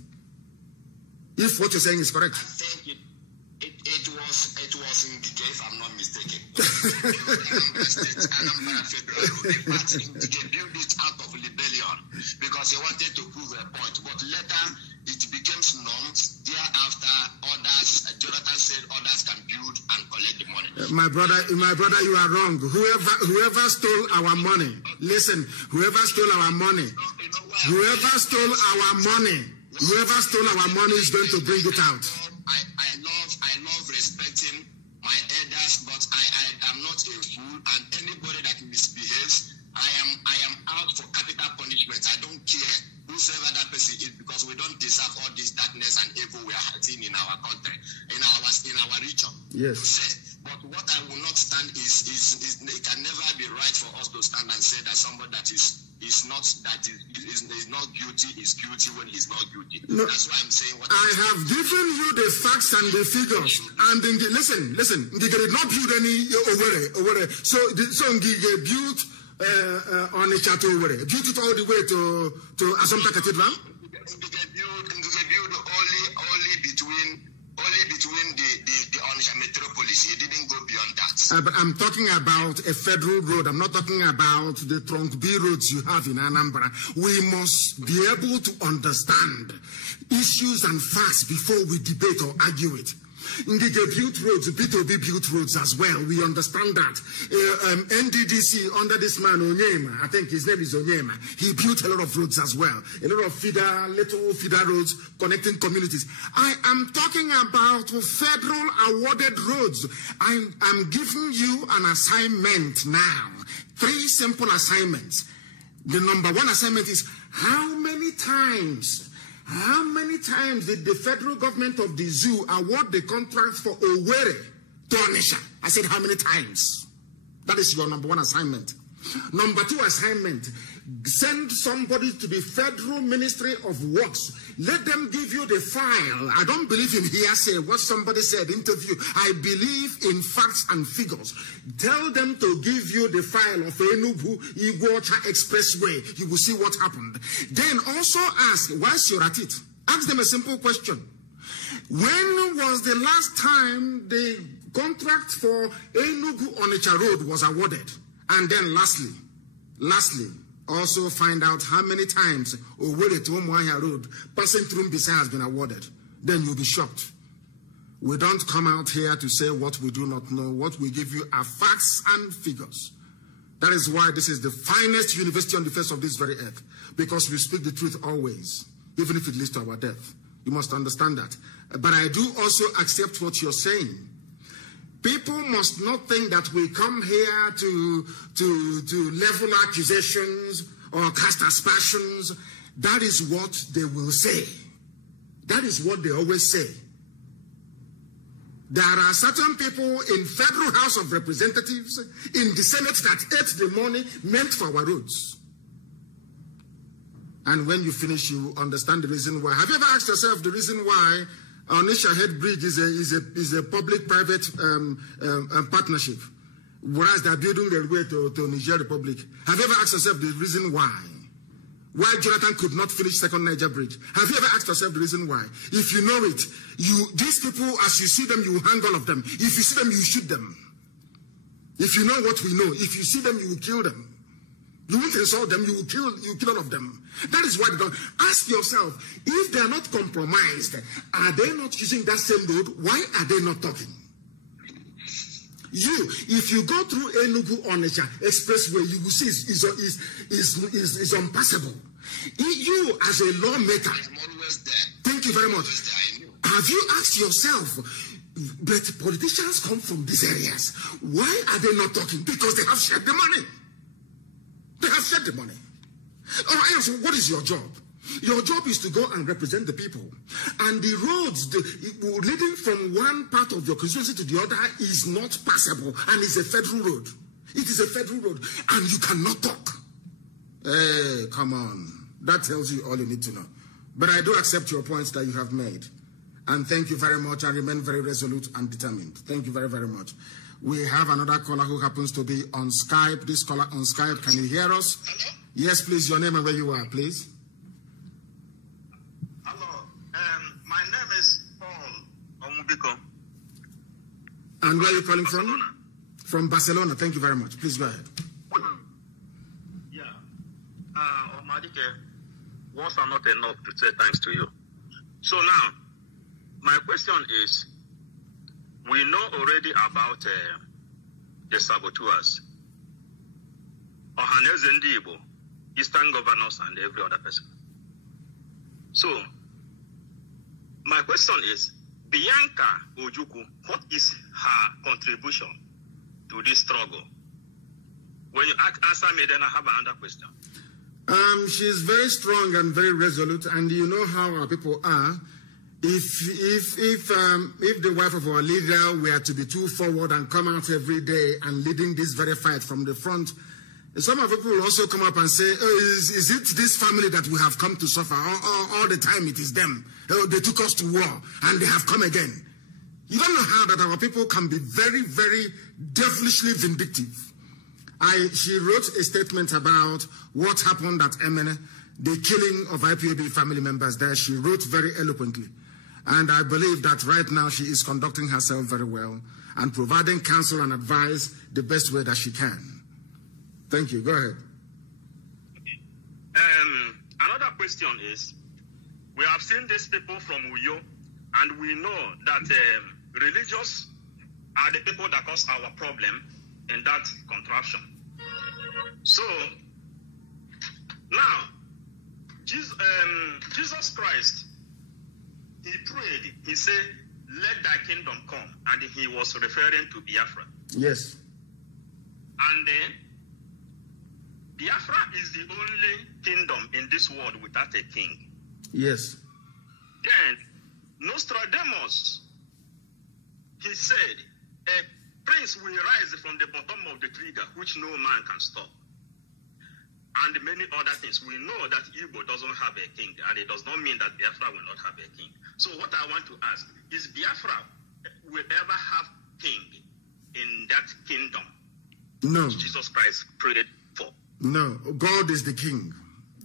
If what you're saying is correct. I think it was in Gige, if I'm not mistaken. Anambra Federal Road. In fact, Gige built it out of rebellion because he wanted to prove a point. But later it became norms. Thereafter, others, Jonathan said others can build and collect the money. My brother, you are wrong. Whoever stole our money, listen, whoever stole our money is going to bring it out. I love respecting my elders, but I am not a fool, and anybody that misbehaves, I am out for capital punishment. I don't care whosoever that person is, because we don't deserve all this darkness and evil we are seeing in our country, in our region. Yes. But what I will not stand is it can never be right for us to stand and say that somebody that is not guilty is guilty when he's not guilty. No. That's why I'm saying what I have given you the facts and the figures. And listen, Ngige did not build any Owerri. So Ngige built Onitsha to Owerri. Built it all the way to Assumpta Cathedral. Ngige built only between the Onitsha metropolis. He didn't go beyond that. But I'm talking about a federal road. I'm not talking about the trunk B roads you have in Anambra. We must be able to understand issues and facts before we debate or argue it. Ngige built roads, B2B built roads as well. We understand that. NDDC under this man, Onyema, I think his name is Onyema, he built a lot of roads as well. A lot of little feeder roads connecting communities. I am talking about federal awarded roads. I'm giving you an assignment now. 3 simple assignments. The number 1 assignment is how many times did the federal government of the zoo award the contract for Owerri to Onitsha? I said, how many times? That is your number 1 assignment. Number 2 assignment, send somebody to the Federal Ministry of Works. Let them give you the file. I don't believe in hearsay, what somebody said, interview. I believe in facts and figures. Tell them to give you the file of Enugu Iguacha Expressway. You will see what happened. Then also ask, whilst you're at it, ask them a simple question. When was the last time the contract for Enugu Onitsha Road was awarded? And then lastly, also find out how many times Owerri to Umuahia Road passing through Mbisa has been awarded. Then you'll be shocked. We don't come out here to say what we do not know. What we give you are facts and figures. That is why this is the finest university on the face of this very earth. Because we speak the truth always, even if it leads to our death. You must understand that. But I do also accept what you're saying. People must not think that we come here to level accusations or cast aspersions. That is what they will say. That is what they always say. There are certain people in Federal House of Representatives, in the Senate, that ate the money meant for our roads. And when you finish, you understand the reason why. Have you ever asked yourself the reason why Onitsha Head Bridge is a public-private partnership, whereas they are building the way to Niger Republic? Have you ever asked yourself the reason why? Why Jonathan could not finish Second Niger Bridge? Have you ever asked yourself the reason why? If you know it, these people, as you see them, you will hang all of them. If you see them, you shoot them. If you know what we know, if you see them, you will kill them. You won't insult them, you kill all of them. That is why they don't. Ask yourself, if they are not compromised, are they not using that same road? Why are they not talking? If you go through Enugu Onitsha Expressway, you will see is unpassable. You as a lawmaker, I'm always there. Thank you very much. Have you asked yourself, but politicians come from these areas, why are they not talking? Because they have shared the money. have shared the money. I ask, what is your job? Your job is to go and represent the people. And the roads leading from one part of your constituency to the other is not passable, and it's a federal road. It is a federal road, and you cannot talk. Hey, come on. That tells you all you need to know. But I do accept your points that you have made. And thank you very much. I remain very resolute and determined. Thank you very, very much. We have another caller who happens to be on Skype. This caller on Skype, can you hear us? Hello? Yes, please, your name and where you are, please. Hello. My name is Paul Omubiko. And where are you calling Barcelona. from? From Barcelona. Thank you very much. Please go ahead. Yeah. Omadike, words are not enough to say thanks to you. So now, my question is, we know already about the saboteurs, Ohaneze Ndibo, Eastern governors, and every other person. So, my question is, Bianca Ojukwu, what is her contribution to this struggle? When you answer me, then I have another question. She's very strong and very resolute, and you know how our people are. If the wife of our leader were to be too forward and come out every day and leading this very fight from the front, some of people will also come up and say, oh, is it this family that we have come to suffer? All the time it is them. Oh, they took us to war and they have come again. You don't know how that our people can be very, very devilishly vindictive. She wrote a statement about what happened at Emene, the killing of IPOB family members there. She wrote very eloquently. And I believe that right now she is conducting herself very well and providing counsel and advice the best way that she can. Thank you. Go ahead. Another question is, we have seen these people from Uyo, and we know that religious are the people that cause our problem in that contraption. So, now, Jesus Christ, he prayed, he said, let thy kingdom come, and he was referring to Biafra. Yes. And then, Biafra is the only kingdom in this world without a king. Yes. Then, Nostradamus, he said, a prince will rise from the bottom of the trigger, which no man can stop. And many other things. We know that Igbo doesn't have a king, and it does not mean that Biafra will not have a king. So what I want to ask, is Biafra will ever have king in that kingdom? No. Which Jesus Christ prayed for. No. God is the king.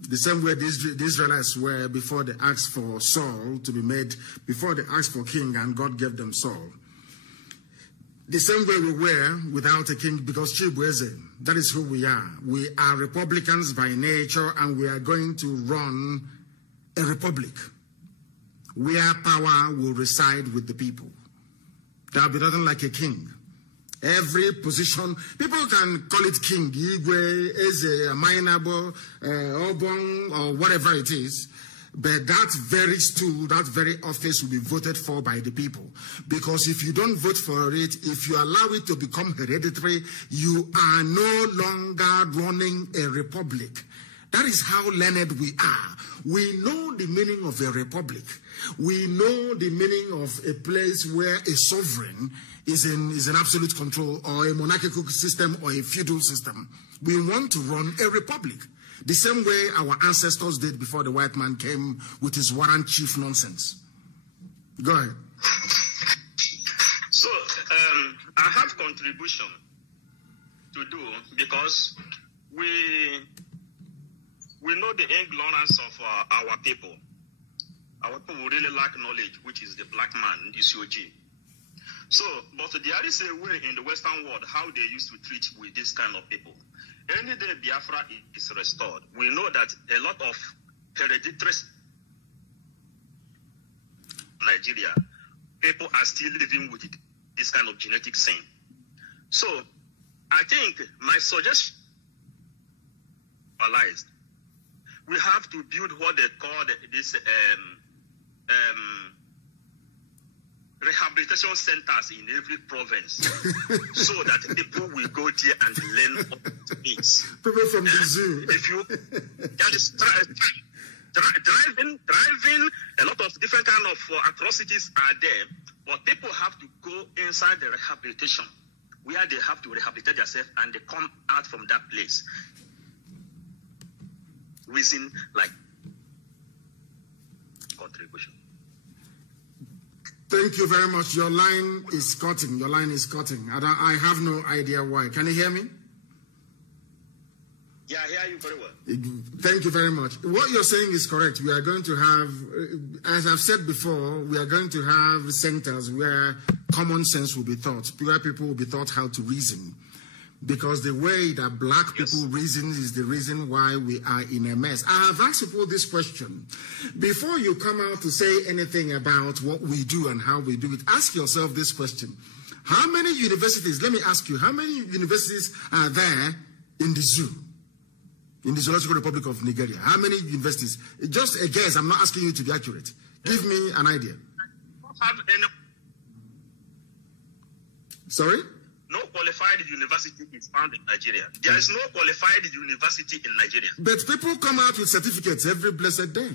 The same way the Israelites were before they asked for Saul to be made, before they asked for king, and God gave them Saul. The same way we were without a king, because Chibueze, that is who we are. We are Republicans by nature, and we are going to run a republic where power will reside with the people. There will be nothing like a king. Every position, people can call it king, Igwe, Eze, Mainabo, Obong, or whatever it is. But that very stool, that very office will be voted for by the people. Because if you don't vote for it, if you allow it to become hereditary, you are no longer running a republic. That is how learned we are. We know the meaning of a republic. We know the meaning of a place where a sovereign is in absolute control, or a monarchical system, or a feudal system. We want to run a republic. The same way our ancestors did before the white man came with his warrant chief nonsense. Go ahead. So, I have contribution to do, because we know the ignorance of our people. Our people really lack knowledge, which is the black man, the COG. So, but there is a way in the Western world how they used to treat with this kind of people. Any day Biafra is restored, we know that a lot of hereditary Nigeria, people are still living with this kind of genetic sin. So, I think my suggestion realized, we have to build what they call this rehabilitation centers in every province so that people will go there and learn what it means. People from the zoo. If you that is driving, a lot of different kind of atrocities are there, but people have to go inside the rehabilitation where they have to rehabilitate themselves and they come out from that place. Reason like contribution. Thank you very much. Your line is cutting. Your line is cutting. I have no idea why. Can you hear me? Yeah, I hear you very well. Thank you very much. What you're saying is correct. We are going to have, as I've said before, we are going to have centers where common sense will be taught, where people will be taught how to reason. Because the way that black people reason is the reason why we are in a mess. I have asked people this question. Before you come out to say anything about what we do and how we do it, ask yourself this question. How many universities, let me ask you, how many universities are there in the zoo? In the Zoological Republic of Nigeria? How many universities? Just a guess. I'm not asking you to be accurate. Give me an idea. Sorry? No qualified university is found in Nigeria. There is no qualified university in Nigeria. But people come out with certificates every blessed day.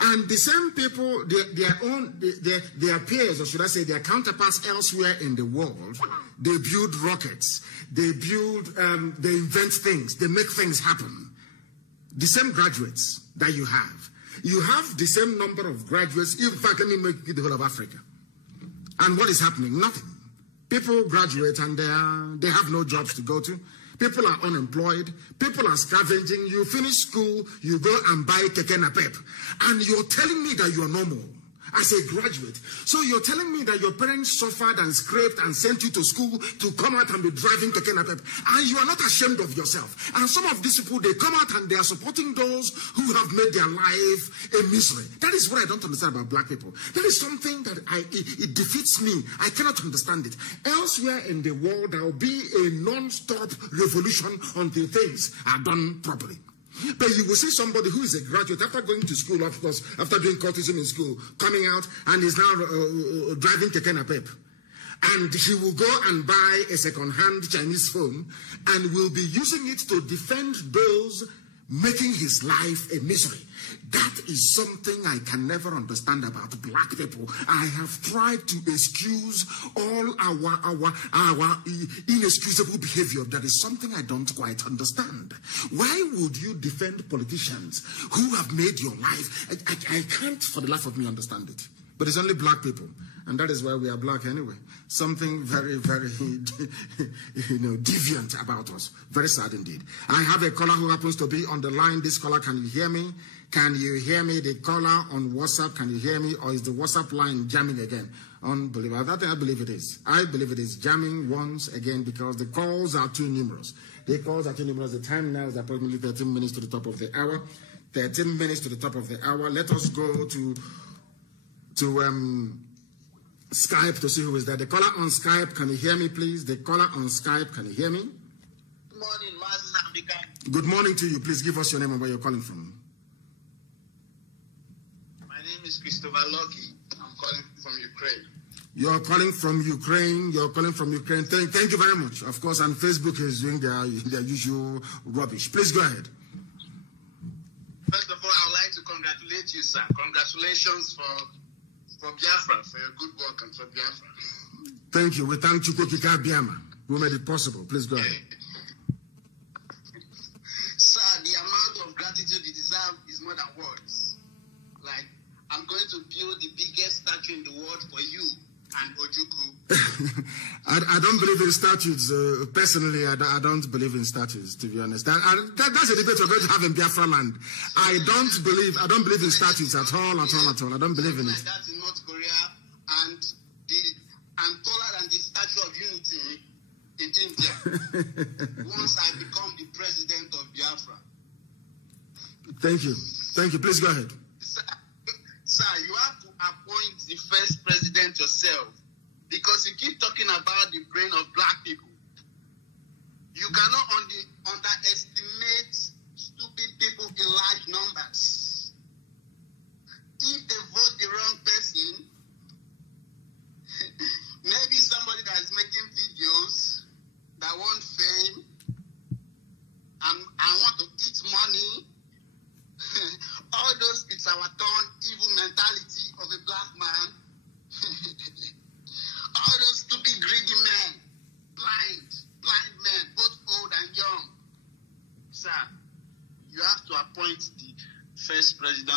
And the same people, their peers, or should I say their counterparts elsewhere in the world, they build rockets, they invent things, they make things happen. The same graduates that you have the same number of graduates. In fact, let me make it the whole of Africa. And what is happening? Nothing. People graduate and they have no jobs to go to. People are unemployed. People are scavenging. You finish school, you go and buy keke napep. And you're telling me that you are normal as a graduate. So you're telling me that your parents suffered and scraped and sent you to school to come out and be driving keke napep. And you are not ashamed of yourself. And some of these people, they come out and they are supporting those who have made their life a misery. That is what I don't understand about black people. That is something that it defeats me. I cannot understand it. Elsewhere in the world, there will be a non-stop revolution until things are done properly. But you will see somebody who is a graduate after going to school, of course, after doing cultism in school, coming out and is now driving keke napep. And he will go and buy a second-hand Chinese phone and will be using it to defend those making his life a misery. That is something I can never understand about black people. I have tried to excuse all our inexcusable behavior. That is something I don't quite understand. Why would you defend politicians who have made your life? I can't for the life of me understand it. But it's only black people. And that is why we are black anyway. Something very, very, deviant about us. Very sad indeed. I have a caller who happens to be on the line. This caller, can you hear me? Can you hear me? The caller on WhatsApp, can you hear me? Or is the WhatsApp line jamming again? Unbelievable. That I believe it is. I believe it is jamming once again because the calls are too numerous. The calls are too numerous. The time now is approximately 13 minutes to the top of the hour. 13 minutes to the top of the hour. Let us go to Skype to see who is there. The caller on Skype, can you hear me, please? The caller on Skype, can you hear me? Good morning, Mazi Nnamdi. Good morning to you. Please give us your name and where you're calling from. My name is Christopher Lucky. I'm calling from Ukraine. You're calling from Ukraine. You're calling from Ukraine. Thank you very much. Of course, and Facebook is doing their usual rubbish. Please go ahead. First of all, I would like to congratulate you, sir. Congratulations for Biafra, for your good work and for Biafra. Thank you. We thank Chukwukika Biama, who made it possible. Please go ahead. Sir, the amount of gratitude you deserve is more than words. Like, I'm going to build the biggest statue in the world for you and Ojukwu. I don't believe in statues. Personally, I don't believe in statues, to be honest. That's a debate we're going to have in Biafra land. I don't believe in statues at all. I don't believe in it. Like that in North Korea and taller than the Statue of Unity in India. Once I become the president of Biafra. Thank you. Please go ahead. Sir, you have to appoint the first president yourself because you keep talking about the brain of black people. You cannot underestimate stupid people in large numbers. If they vote the wrong person,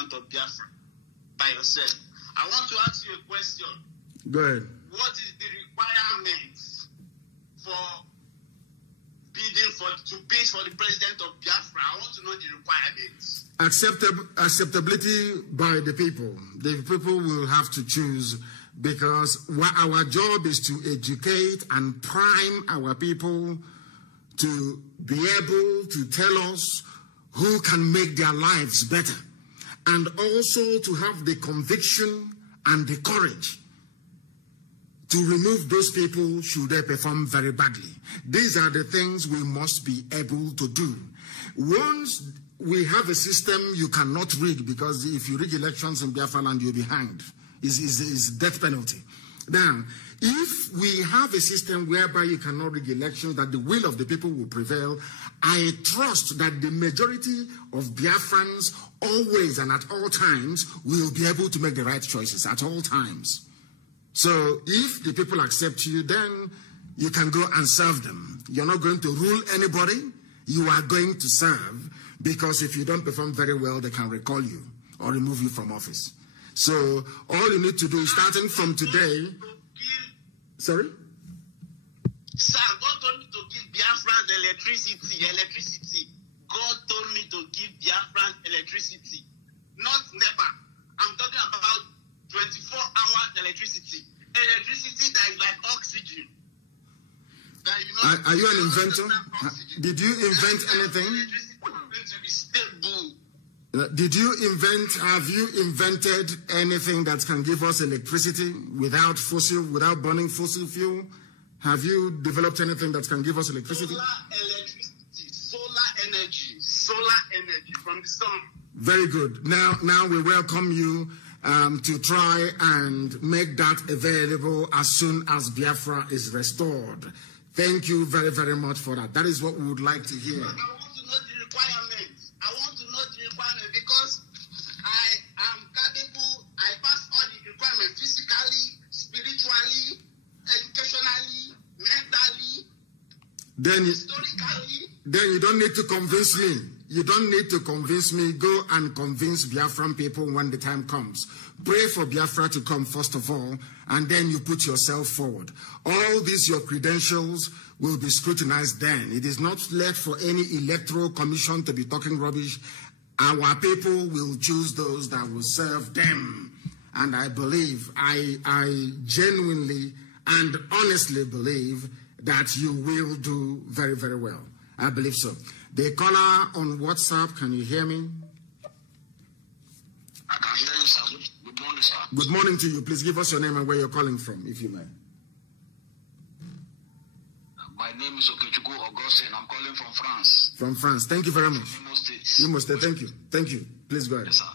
president of Biafra by yourself. I want to ask you a question. Go ahead. What is the requirements for to bid for the president of Biafra? I want to know the requirements. Acceptability by the people. The people will have to choose, because our job is to educate and prime our people to be able to tell us who can make their lives better, and also to have the conviction and the courage to remove those people should they perform very badly. These are the things we must be able to do. Once we have a system you cannot rig, because if you rig elections in Biafra land, you'll be hanged. Is death penalty. Now, if we have a system whereby you cannot rig elections, that the will of the people will prevail, I trust that the majority of Biafrans always and at all times will be able to make the right choices at all times. So if the people accept you, then you can go and serve them. You're not going to rule anybody. You are going to serve, because if you don't perform very well, they can recall you or remove you from office. So all you need to do is, starting from today. Sorry? Sir, God told me to give Biafrans electricity. God told me to give Biafrans electricity, not NEPA. I'm talking about 24 hours electricity. Electricity that is like oxygen. That, you know, are you an inventor? Did you invent anything? Did you invent, have you invented anything that can give us electricity without burning fossil fuel? Have you developed anything that can give us electricity? Solar energy from the sun. Very good. Now we welcome you to try and make that available as soon as Biafra is restored. Thank you very, very much for that. That is what we would like to hear. I want to know the requirements. Because I am capable. I pass all the requirements physically, spiritually, educationally, mentally, historically. Then you don't need to convince me. You don't need to convince me. Go and convince Biafran people when the time comes. Pray for Biafra to come first of all, and then you put yourself forward. All these, your credentials, will be scrutinized then. It is not left for any electoral commission to be talking rubbish. Our people will choose those that will serve them. And I believe, I genuinely and honestly believe that you will do very, very well. I believe so. The caller on WhatsApp, can you hear me? I can hear you, sir. Good morning, sir. Good morning to you. Please give us your name and where you're calling from, if you may. My name is Okechukwu Augustine. I'm calling from France. From France. Thank you very much. Imo State. Thank you. Thank you. Please go ahead. Yes, sir.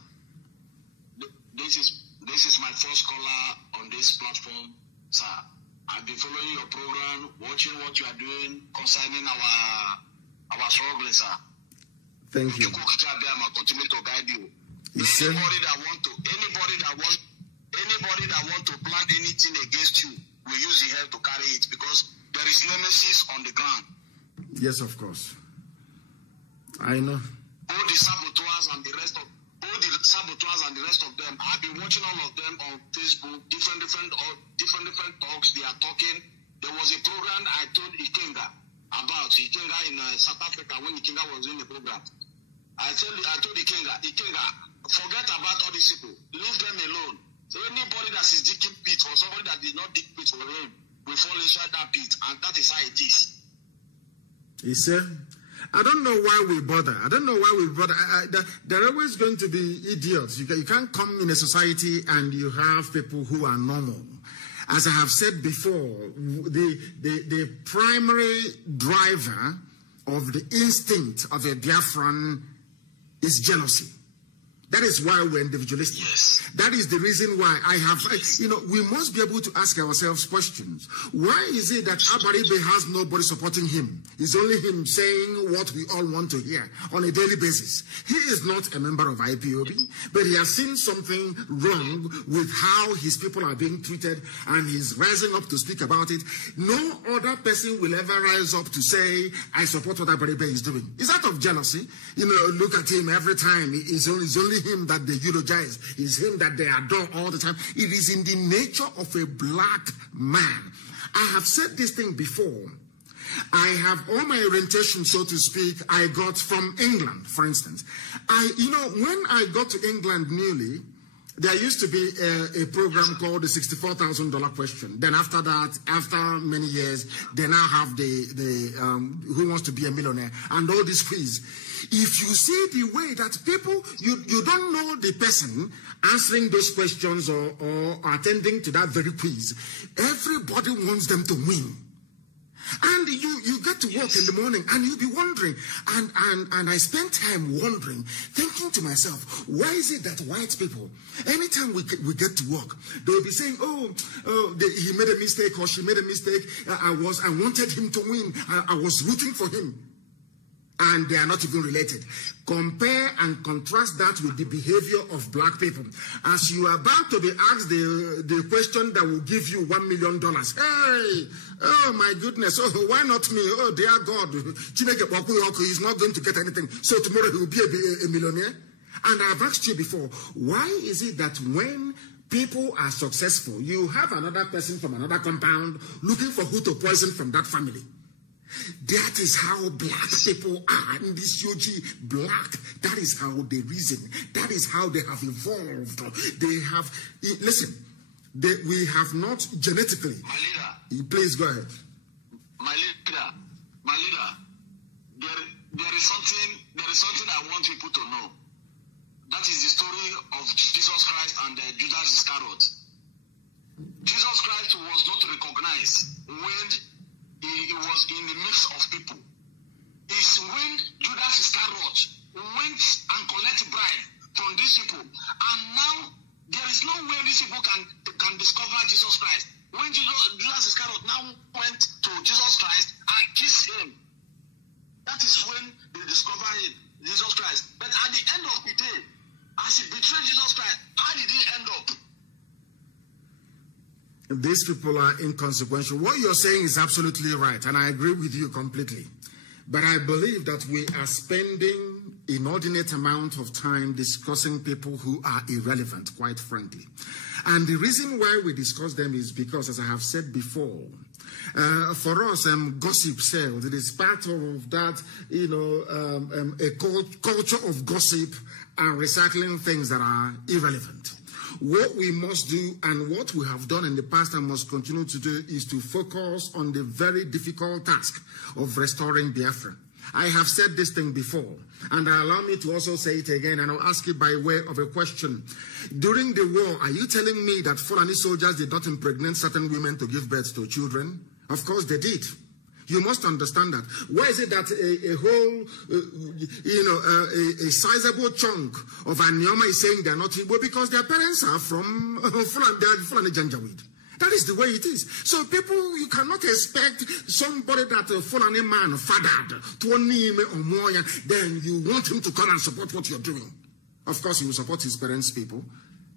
This is my first caller on this platform, sir. I've been following your program, watching what you are doing concerning our struggle, sir. Thank you. Continue to guide you. Anybody that want to plan anything against you will use the help to carry it, because there is nemesis on the ground. Yes, of course. I know. All the saboteurs and the rest of them. I've been watching all of them on Facebook. Different talks they are talking. There was a program I told Ikenga about in South Africa when Ikenga was in the program. I told Ikenga, forget about all these people. Leave them alone. So anybody that is digging pit or somebody that did not dig pit for him will fall inside that pit, and that is how it is. He said, I don't know why we bother. There are always going to be idiots. You can't come in a society and you have people who are normal. As I have said before, the primary driver of the instinct of a Biafran is jealousy. That is why we're individualistic. Yes. That is the reason why I have, we must be able to ask ourselves questions. Why is it that Abaribe has nobody supporting him? It's only him saying what we all want to hear on a daily basis. He is not a member of IPOB, but he has seen something wrong with how his people are being treated, and he's rising up to speak about it. No other person will ever rise up to say, I support what Abaribe is doing. It's out of jealousy. Look at him every time. It's only him that they eulogize. It's him that they adore all the time. It is in the nature of a black man. I have said this thing before. I have all my orientation, so to speak, I got from England, for instance. When I got to England newly, there used to be a program called the $64,000 question. Then after that, after many years, they now have the Who Wants to Be a Millionaire and all this quiz. If you see the way that people, you don't know the person answering those questions or attending to that very quiz, everybody wants them to win. And you get to work in the morning and you'll be wondering, and I spend time wondering, thinking to myself, why is it that white people, anytime we get to work, they'll be saying, he made a mistake or she made a mistake, I wanted him to win, I was rooting for him. And they are not even related. Compare and contrast that with the behavior of black people. As you are about to be asked the question that will give you $1 million. Hey, oh my goodness, oh, why not me? Oh, dear God, he's not going to get anything. So tomorrow he will be a millionaire. And I've asked you before, why is it that when people are successful, you have another person from another compound looking for who to poison from that family? That is how black people are in this UG. Black, that is how they reason. That is how they have evolved. They have, listen, we have not genetically. My leader. Please go ahead. My leader, there is something I want people to know. That is the story of Jesus Christ and Judas Iscariot. Jesus Christ was not recognized when he was in the midst of people. It's when Judas Iscariot went and collected bribe from these people. And now there is no way these people can discover Jesus Christ. When Judas Iscariot now went to Jesus Christ and kissed him, that is when they discover him, Jesus Christ. But at the end of the day, as he betrayed Jesus Christ, how did he end up? These people are inconsequential. What you're saying is absolutely right, and I agree with you completely. But I believe that we are spending inordinate amount of time discussing people who are irrelevant, quite frankly. And the reason why we discuss them is because, as I have said before, for us, gossip sells. It is part of that, a culture of gossip and recycling things that are irrelevant. What we must do and what we have done in the past and must continue to do is to focus on the very difficult task of restoring Biafra. I have said this thing before, and allow me to also say it again, and I'll ask it by way of a question. During the war, are you telling me that Fulani soldiers did not impregnate certain women to give birth to children? Of course they did. You must understand that. Why is it that a whole, a sizable chunk of Anyama is saying they're not Igbo? Because their parents are from Fulani Janjaweed. That is the way it is. So people, you cannot expect somebody that a Fulani man fathered to Onime or Moya, then you want him to come and support what you're doing. Of course, he will support his parents' people.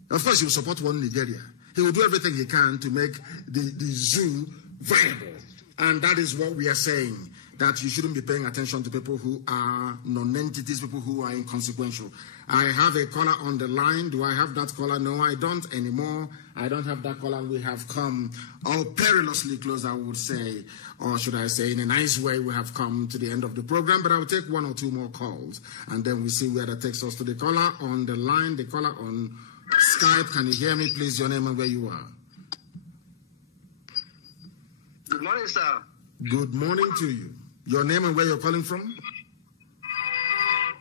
Of course, he will support one Nigeria. He will do everything he can to make the zoo viable. And that is what we are saying, that you shouldn't be paying attention to people who are non-entities, people who are inconsequential. I have a caller on the line. Do I have that caller? No, I don't anymore. I don't have that caller. We have come perilously close, I would say, or should I say in a nice way, we have come to the end of the program, but I will take one or two more calls, and then we see where that takes us. To the caller on the line, the caller on Skype. Can you hear me, please? Your name and where you are. Good morning, sir. Good morning to you. Your name and where you're calling from?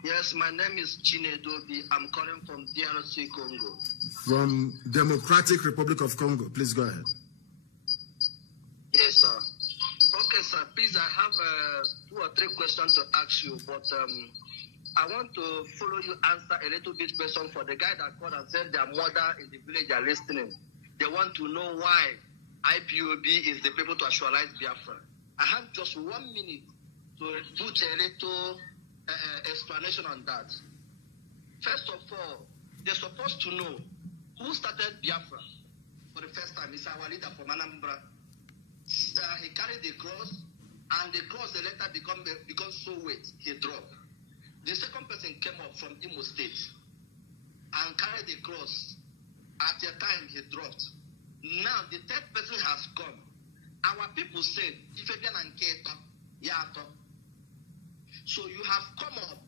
Yes, my name is Chinedobi. I'm calling from DRC, Congo. From Democratic Republic of Congo. Please go ahead. Yes, sir. Okay, sir. Please, I have 2 or 3 questions to ask you, but I want to follow you answer a little bit question for the guy that called and said their mother in the village are listening. They want to know why IPOB is the people to actualize Biafra. I have just 1 minute to put a little explanation on that. First of all, they're supposed to know who started Biafra for the first time. It's our leader from Anambra. He carried the cross, and the cross, the letter becomes so weight, he dropped. The second person came up from Imo State and carried the cross. At the time, he dropped. Now, the third person has come. Our people said, so you have come up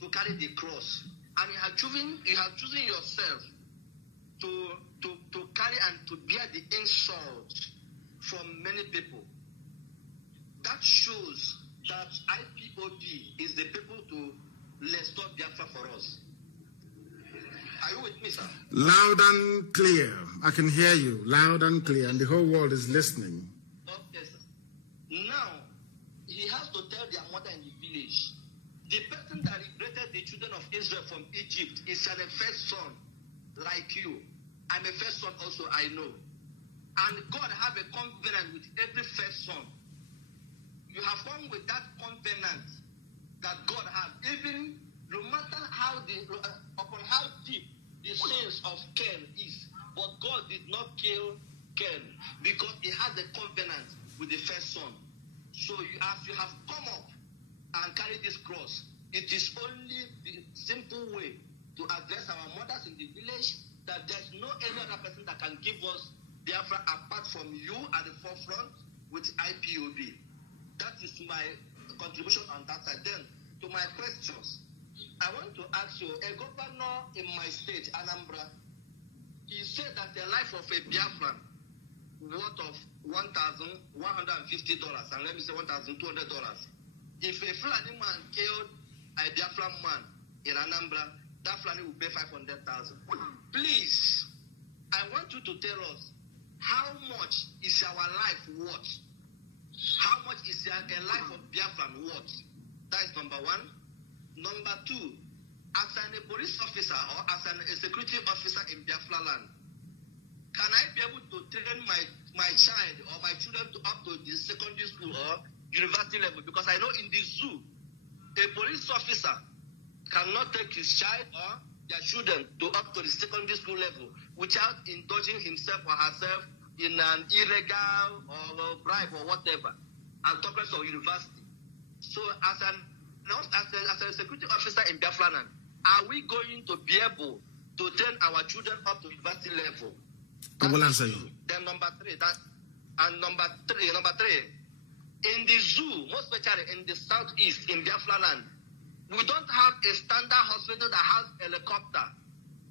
to carry the cross, and you have chosen yourself to carry and to bear the insult from many people. That shows that IPOB is the people to restore Biafra for us. Are you with me, sir? Loud and clear. I can hear you, loud and clear, and the whole world is listening. Okay, sir. Now, he has to tell their mother in the village, the person that liberated the children of Israel from Egypt is a first son, like you. I'm a first son also, I know. And God have a covenant with every first son. You have come with that covenant that God has, even no matter how upon how deep the sins of Cain is, but God did not kill Cain because he has a covenant with the first son. So as you have come up and carried this cross, it is only the simple way to address our mothers in the village that there's no any other person that can give us Biafra apart from you at the forefront with IPOB. That is my contribution on that side. Then, to my questions, I want to ask you, a governor in my state, Anambra, he said that the life of a Biafran worth of $1,150, and let me say $1,200. If a Fulani man killed a Biafran man in Anambra, that Fulani will pay $500,000. Please, I want you to tell us, how much is our life worth? How much is a life of Biafran worth? That is number one. Number two, as a police officer or as a security officer in Biafra land, can I be able to train my child or my children up to the secondary school or university level? Because I know in the zoo, a police officer cannot take his child or their children up to the secondary school level without indulging himself or herself in an illegal or bribe or whatever, and talking of university. So as a security officer in Biafra land, are we going to be able to train our children up to university level? I will answer you. Then number three, in the zoo, most especially in the southeast, in Biafra land, we don't have a standard hospital that has a helicopter.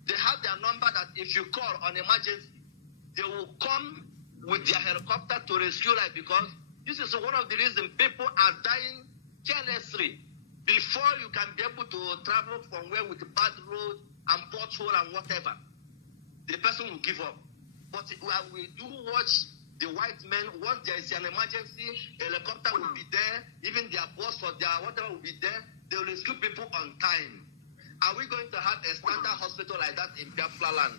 They have their number that if you call on emergency, they will come with their helicopter to rescue life, because this is one of the reasons people are dying carelessly. Before you can be able to travel from where with bad roads and pothole and whatever, the person will give up. But we do watch the white men, once there is an emergency, helicopter will be there, even their boss or their whatever will be there, they will rescue people on time. Are we going to have a standard hospital like that in Biafra land?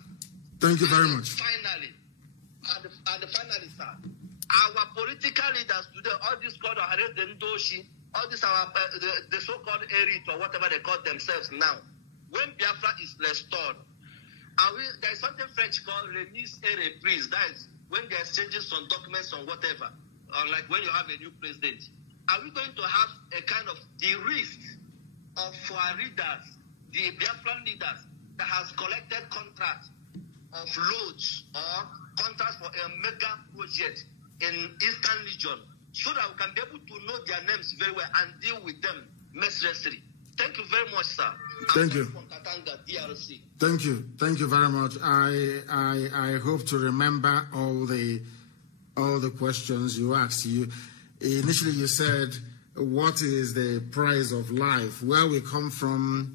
Thank you very much. Finally, finally, sir, our political leaders today, all this called Ndoshi, all this the so-called elite or whatever they call themselves now, when Biafra is restored, there is something French called remise et reprise. That is when they are exchanging some documents or whatever, or like when you have a new president. Are we going to have a kind of the risk of our leaders, the Biafran leaders, that has collected contracts of loads or contracts for a mega project in Eastern Region, so that we can be able to know their names very well and deal with them mercilessly? Thank you very much, sir. Thank you. From Katanga, DRC. Thank you. Thank you very much. I hope to remember all the questions you asked. Initially you said, what is the price of life? Where we come from,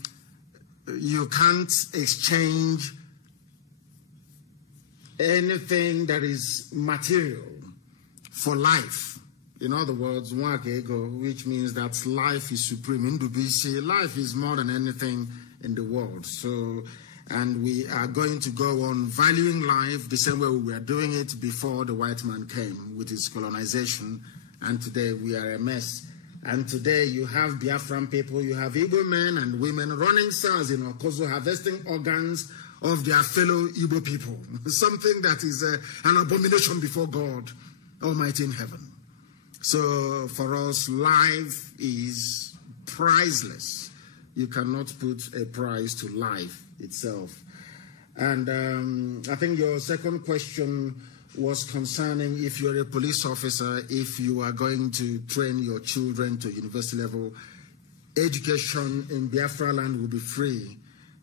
you can't exchange anything that is material for life. In other words, Nwakego, which means that life is supreme. In Dubisi, life is more than anything in the world. So, and we are going to go on valuing life the same way we were doing it before the white man came with his colonization. And today we are a mess. And today you have Biafran people, you have Igbo men and women running SARS in Okozo, harvesting organs of their fellow Igbo people. Something that is an abomination before God Almighty in heaven. So for us, life is priceless. You cannot put a price to life itself. And I think your second question was concerning if you're a police officer, if you are going to train your children to university level. Education in Biafra land will be free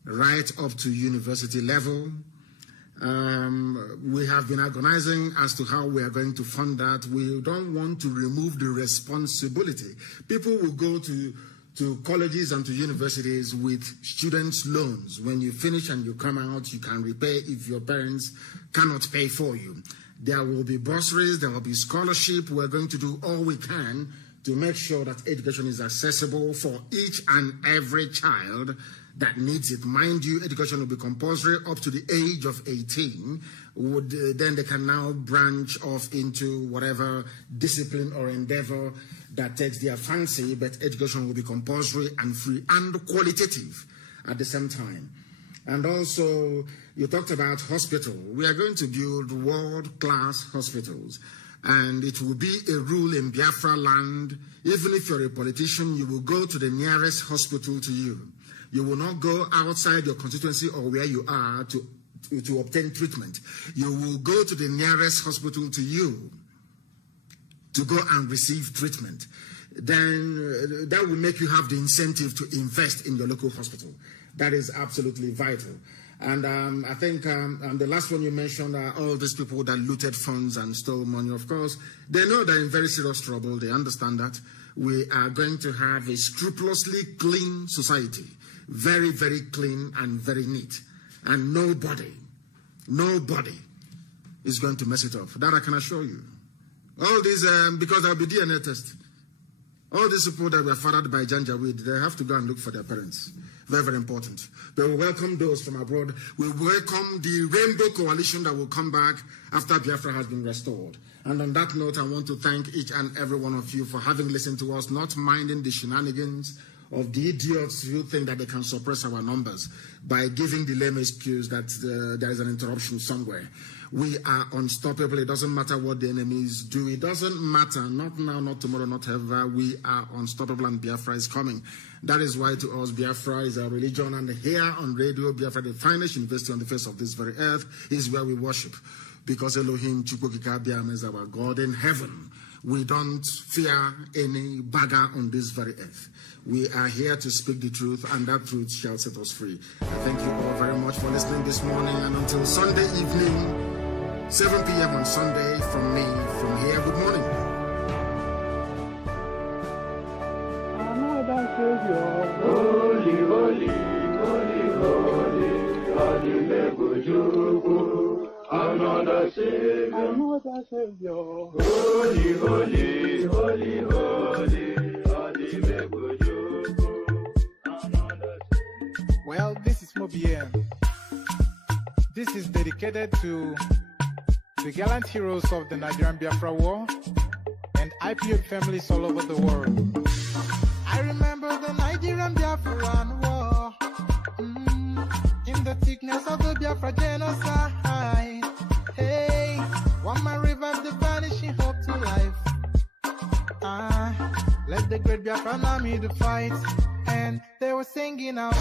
right up to university level. We have been agonizing as to how we are going to fund that. We don't want to remove the responsibility. People will go to colleges and to universities with students' loans. When you finish and you come out, you can repay if your parents cannot pay for you. There will be bursaries, there will be scholarship. We're going to do all we can to make sure that education is accessible for each and every child that needs it. Mind you, education will be compulsory up to the age of 18. Then they can now branch off into whatever discipline or endeavor that takes their fancy, but education will be compulsory and free and qualitative at the same time. And also, you talked about hospital. We are going to build world-class hospitals. And it will be a rule in Biafra land, even if you're a politician, you will go to the nearest hospital to you. You will not go outside your constituency or where you are to obtain treatment. You will go to the nearest hospital to you to go and receive treatment. Then that will make you have the incentive to invest in your local hospital. That is absolutely vital. And I think the last one you mentioned are all these people that looted funds and stole money. Of course, they know they're in very serious trouble. They understand that. We are going to have a scrupulously clean society. Very, very clean and very neat. And nobody is going to mess it up. That I can assure you. All these, because there will be DNA test. All these people that were fathered by Janjaweed, they have to go and look for their parents. Very, very important. But we welcome those from abroad. We welcome the Rainbow Coalition that will come back after Biafra has been restored. And on that note, I want to thank each and every one of you for having listened to us, not minding the shenanigans of the idiots who think that they can suppress our numbers by giving the lame excuse that there is an interruption somewhere. We are unstoppable. It doesn't matter what the enemies do. It doesn't matter. Not now, not tomorrow, not ever. We are unstoppable and Biafra is coming. That is why to us, Biafra is our religion. And here on Radio Biafra, the finest university on the face of this very earth, is where we worship. Because Elohim Chukwukika is our God in heaven. We don't fear any bagger on this very earth. We are here to speak the truth, and that truth shall set us free. I thank you all very much for listening this morning, and until Sunday evening, 7 p.m. on Sunday, from me, from here, good morning. Another Savior, holy, holy, holy, holy, holy, holy, another Savior, holy, holy, holy, holy. Well, this is Mobien. This is dedicated to the gallant heroes of the Nigerian Biafra War and IPO families all over the world. I remember the Nigerian Biafran War, in the thickness of the Biafra genocide. Hey, one man revived the vanishing hope to life. Let the great Biafran army to fight, and they were singing out.